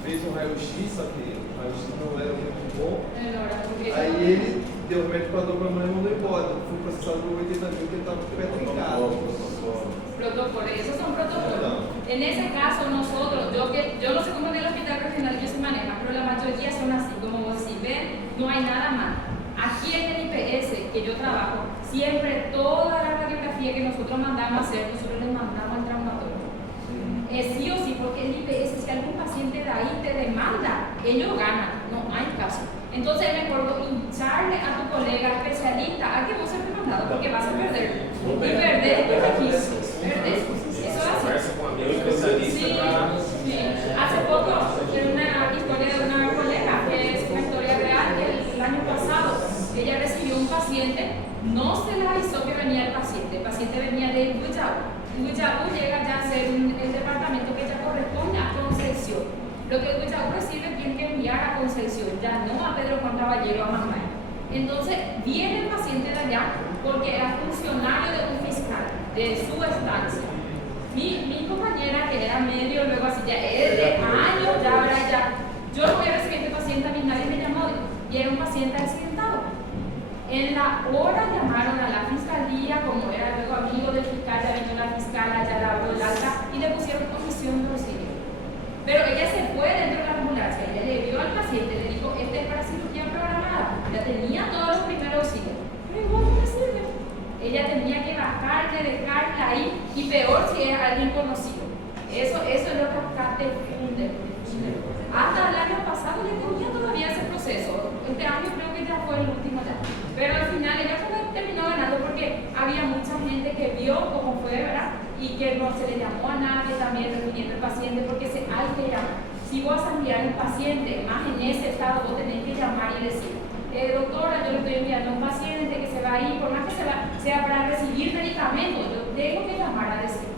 fez um raio-x, só que o raio-x não era muito bom. Aí ele deu o médico para a dor, mas mandou embora. Fui processado por 80 mil porque ele estava com o pé trincado. Protocolos, esos son protocolos. En ese caso nosotros, yo no sé cómo en el hospital regional ellos se manejan, pero la mayoría son así, como vos decís, ven, no hay nada mal. Aquí en el IPS que yo trabajo, siempre toda la radiografía que nosotros mandamos a hacer, nosotros les mandamos al traumatólogo. Sí o sí, porque el IPS, si algún paciente de ahí te demanda, ellos ganan, no hay caso. Entonces es mejor hincharle a tu colega especialista a que vos seas demandado, porque vas a perder. Y perder es difícil. Perder. Eso es así. Conversa com um amigo especialista Sí, para... sí. Hace poco, en una historia de una colega, que es una historia real, que el año pasado ella recibió un paciente, no se le avisó que venía el paciente venía de Huichaú. Huichaú llega ya a ser el departamento que ya corresponde a Concepción. Lo que Huichaú recibe tiene que enviar a Concepción, ya no a Pedro Juan Caballero, a Mamay. Entonces viene el paciente de allá porque era funcionario de un fiscal, de su estancia. Mi compañera, que era medio, luego así, ya es de años, yo no voy a recibir este paciente, a mí nadie me llamó, y era un paciente accidentado. En la hora llamaron a la fiscalía, como era luego amigo del fiscal, ya vino la fiscal, ya la habló el alta, y le pusieron comisión de auxilio. Pero ella se fue dentro de la ambulancia, ella le vio al paciente, le dijo, este es para cirugía programada, ya tenía todos los primeros auxilios, pero igual no me sirve. Ella tenía que bajarle, dejarla ahí, y peor si es alguien conocido. Eso es lo que acá te funde. Hasta el año pasado le cogía todavía ese proceso. Este año creo que ya fue el último ya. Pero al final ella terminó ganando porque había mucha gente que vio cómo fue, ¿verdad? Y que no se le llamó a nadie también refiriendo al paciente porque hay que llamar. Si vos vas a enviar un paciente, más en ese estado, vos tenés que llamar y decir, doctora, yo le estoy enviando a un paciente que se va a ir, por más que sea para recibir medicamentos, yo tengo que llamar a decir.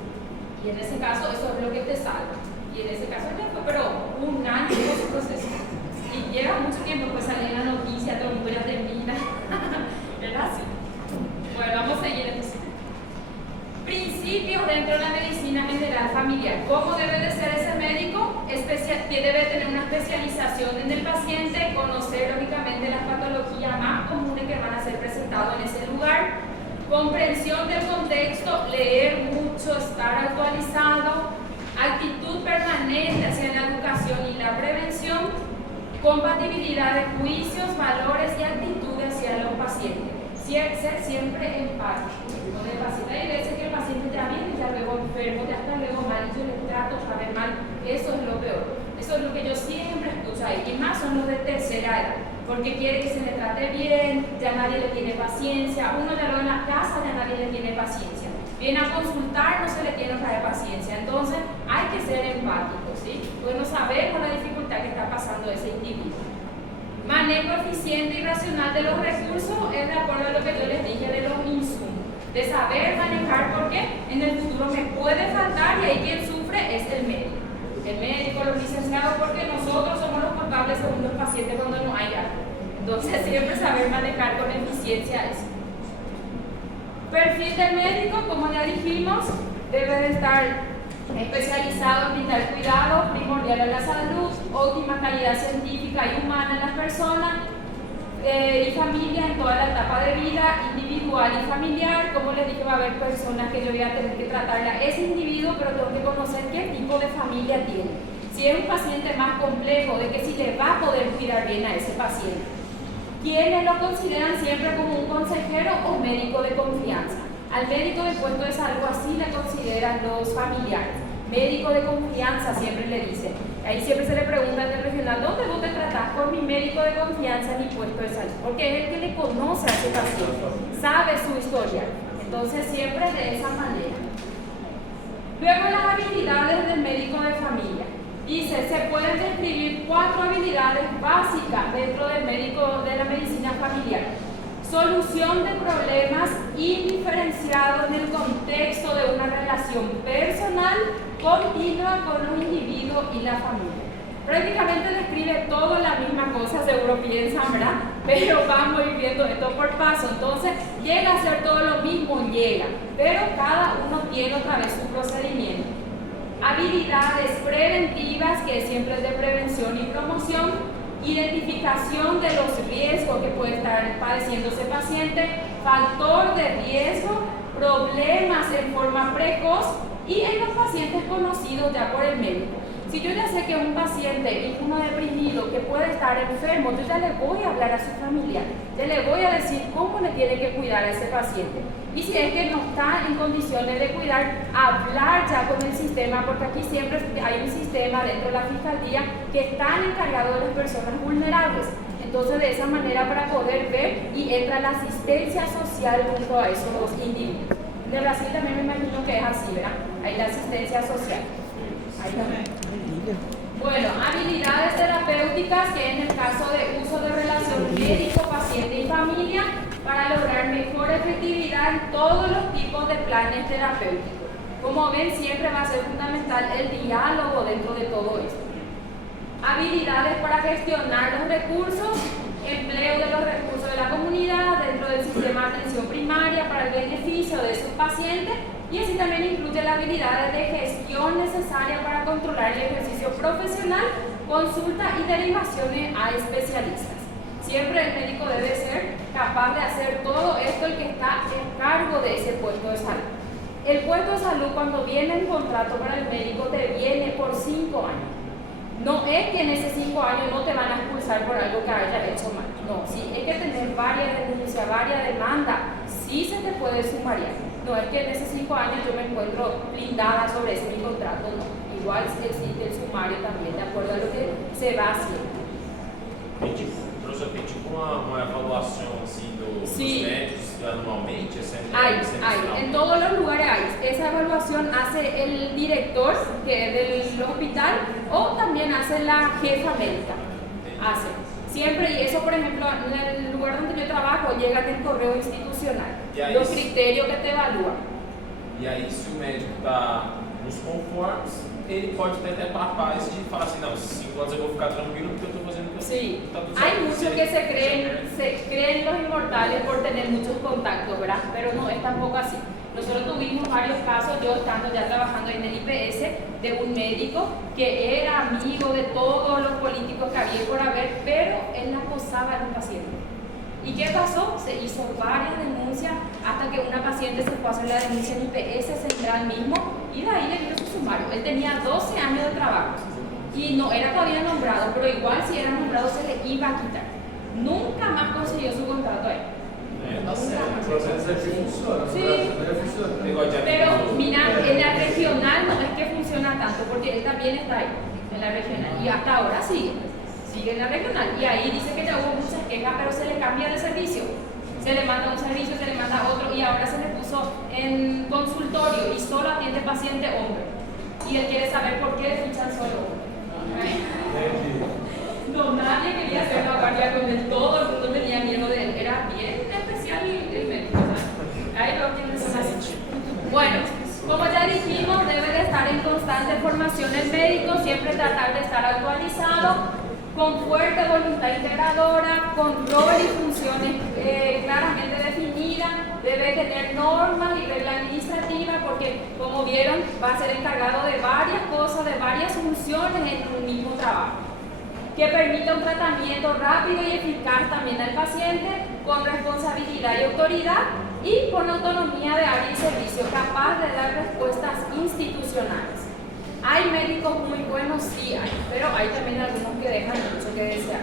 Y en ese caso eso es lo que te salva. Y en ese caso ya fue, pero un año fue ese proceso. Y lleva mucho tiempo, pues salía la noticia, todo el mundo ya termina. ¿Verdad? Sí. Bueno, vamos a seguir entonces. Principios dentro de la medicina general familiar. ¿Cómo debe de ser ese médico? Que debe tener una especialización en el paciente, conocer lógicamente las patologías más comunes que van a ser presentadas en ese lugar, comprensión del contexto, leer mucho, estar actualizado, actitud permanente hacia la educación y la prevención, compatibilidad de juicios, valores y actitudes hacia los pacientes. Ser siempre empático con el paciente. Hay veces que el paciente ya viene, ya luego enfermo, ya está luego mal, y yo le trato otra vez mal. Eso es lo peor. Eso es lo que yo siempre escucho ahí. Y más son los de tercera edad, porque quiere que se le trate bien, ya nadie le tiene paciencia. Uno ya lo en la casa, ya nadie le tiene paciencia. Viene a consultar, no se le tiene otra vez paciencia. Entonces hay que ser empático, ¿sí? Porque no sabemos la dificultad que está pasando ese individuo. Manejo eficiente y racional de los recursos es de acuerdo a lo que yo les dije de los insumos, de saber manejar, porque en el futuro me puede faltar y ahí quien sufre es el médico, los licenciados, porque nosotros somos los culpables según los pacientes cuando no hay algo. Entonces siempre saber manejar con eficiencia eso. Perfil del médico, como ya dijimos, debe de estar especializado en brindar cuidado primordial a la salud, óptima calidad científica y humana en las personas y familia en toda la etapa de vida, individual y familiar. Como les dije, va a haber personas que yo voy a tener que tratar a ese individuo, pero tengo que conocer qué tipo de familia tiene. Si es un paciente más complejo, de que si le va a poder cuidar bien a ese paciente. ¿Quiénes lo consideran siempre como un consejero o médico de confianza? Al médico de puesto de salud así le consideran los familiares. Médico de confianza siempre le dicen. Ahí siempre se le pregunta en el regional, ¿dónde vos te tratás? Con mi médico de confianza en mi puesto de salud. Porque es el que le conoce a ese paciente, sabe su historia. Entonces siempre de esa manera. Luego las habilidades del médico de familia. Dice, se pueden describir 4 habilidades básicas dentro del médico de la medicina familiar. Solución de problemas indiferenciados en el contexto de una relación personal continua con un individuo y la familia. Prácticamente describe todo la misma cosa, seguro piensan, ¿verdad? Pero vamos a ir viendo esto por paso. Entonces, llega a ser todo lo mismo, llega, pero cada uno tiene otra vez su procedimiento. Habilidades preventivas, que siempre es de prevención y promoción. Identificación de los riesgos que puede estar padeciendo ese paciente. Factor de riesgo, problemas en forma precoz y en los pacientes conocidos ya por el médico. Si yo ya sé que un paciente inmunodeprimido que puede estar enfermo, yo ya le voy a hablar a su familia, ya le voy a decir cómo le tiene que cuidar a ese paciente. Y si es que no está en condiciones de cuidar, hablar ya con el sistema, porque aquí siempre hay un sistema dentro de la fiscalía que están encargados de las personas vulnerables. Entonces, de esa manera, para poder ver, y entra la asistencia social junto a esos individuos. De Brasil también me imagino que es así, ¿verdad? Hay la asistencia social. Ahí también. Bueno, habilidades terapéuticas, que en el caso de uso de relación médico, paciente y familia, para lograr mejor efectividad en todos los tipos de planes terapéuticos. Como ven, siempre va a ser fundamental el diálogo dentro de todo esto. Habilidades para gestionar los recursos, empleo de los recursos de la comunidad dentro del sistema de atención primaria para el beneficio de sus pacientes, y así también incluye las habilidades de gestión necesarias para controlar el ejercicio profesional, consulta y derivaciones a especialistas. Siempre el médico debe ser capaz de hacer todo esto, el que está en cargo de ese puesto de salud. El puesto de salud, cuando viene el contrato para el médico, te viene por 5 años. No es que en esos 5 años no te van a expulsar por algo que haya hecho mal. No, sí, hay que tener varias denuncias, varias demandas, sí se te puede sumariar. No es que en esos 5 años yo me encuentro blindada sobre ese mi contrato, no. Igual existe el sumario también, de acuerdo a lo que se va haciendo. Professor, tem tipo uma avaliação assim dos médicos anualmente? Hay, en todos los lugares hay. Esa evaluación hace el director del hospital o también hace la jefa médica. Hace. Siempre, y eso por ejemplo, en el lugar donde yo trabajo, llega en el correo institucional. Los criterios que te evalúan. E aí, se o médico está nos conformes, ele pode ter até capaz de falar assim, não, 5 anos eu vou ficar tranquilo porque eu estou fazendo tudo. Sí, tá tudo hay certo. muchos que se creen los inmortales por tener muchos contactos, ¿verdad? Pero no es tampoco así. Nosotros tuvimos varios casos, yo estando ya trabajando en el IPS, de un médico que era amigo de todos los políticos que había por haber, pero él acosaba a los pacientes. ¿Y qué pasó? Se hizo varias denuncias hasta que una paciente se fue a hacer la denuncia en IPS Central mismo, y de ahí le dio su sumario. Él tenía 12 años de trabajo y no era todavía nombrado, pero igual si era nombrado se le iba a quitar. Nunca más consiguió su contrato ahí. O processo aqui funciona, no Sí. Brasil funciona. Pero mira, en la regional no es que funciona tanto, porque él también está ahí, en la regional, y hasta ahora sigue en la regional, y ahí dice que ya hubo muchas quejas, pero se le cambia de servicio, se le manda un servicio, se le manda otro, y ahora se le puso en consultorio y solo atiende paciente hombre, y él quiere saber por qué le fichan solo hombre. No, nadie quería hacer la guardia con él, todo el mundo tenía miedo de él, era bien especial el médico, ¿sabes? Ahí lo tienes así. Bueno, como ya dijimos, debe de estar en constante formación el médico, siempre tratar de estar actualizado, con fuerte voluntad integradora, con rol y funciones claramente definidas, debe tener normas y reglas administrativas, porque como vieron va a ser encargado de varias cosas, de varias funciones en un mismo trabajo, que permita un tratamiento rápido y eficaz también al paciente, con responsabilidad y autoridad, y con autonomía de área y servicio, capaz de dar respuestas institucionales. ¿Hay médicos muy buenos? Sí hay, pero hay también algunos que dejan mucho que desear.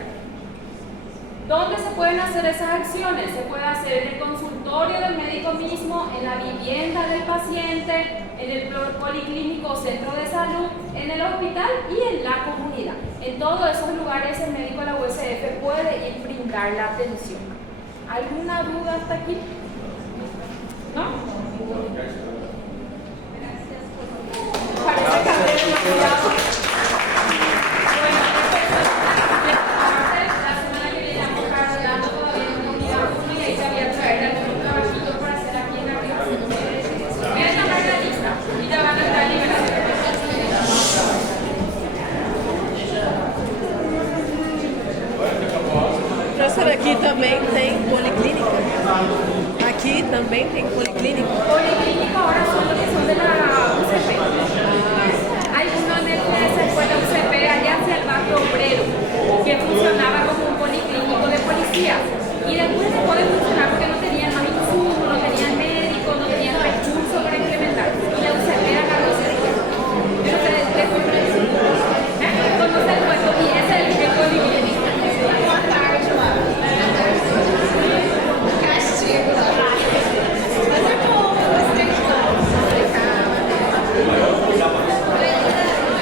¿Dónde se pueden hacer esas acciones? Se puede hacer en el consultorio del médico mismo, en la vivienda del paciente, en el policlínico o centro de salud, en el hospital y en la comunidad. En todos esos lugares el médico de la USF puede ir brindar la atención. ¿Alguna duda hasta aquí? ¿No?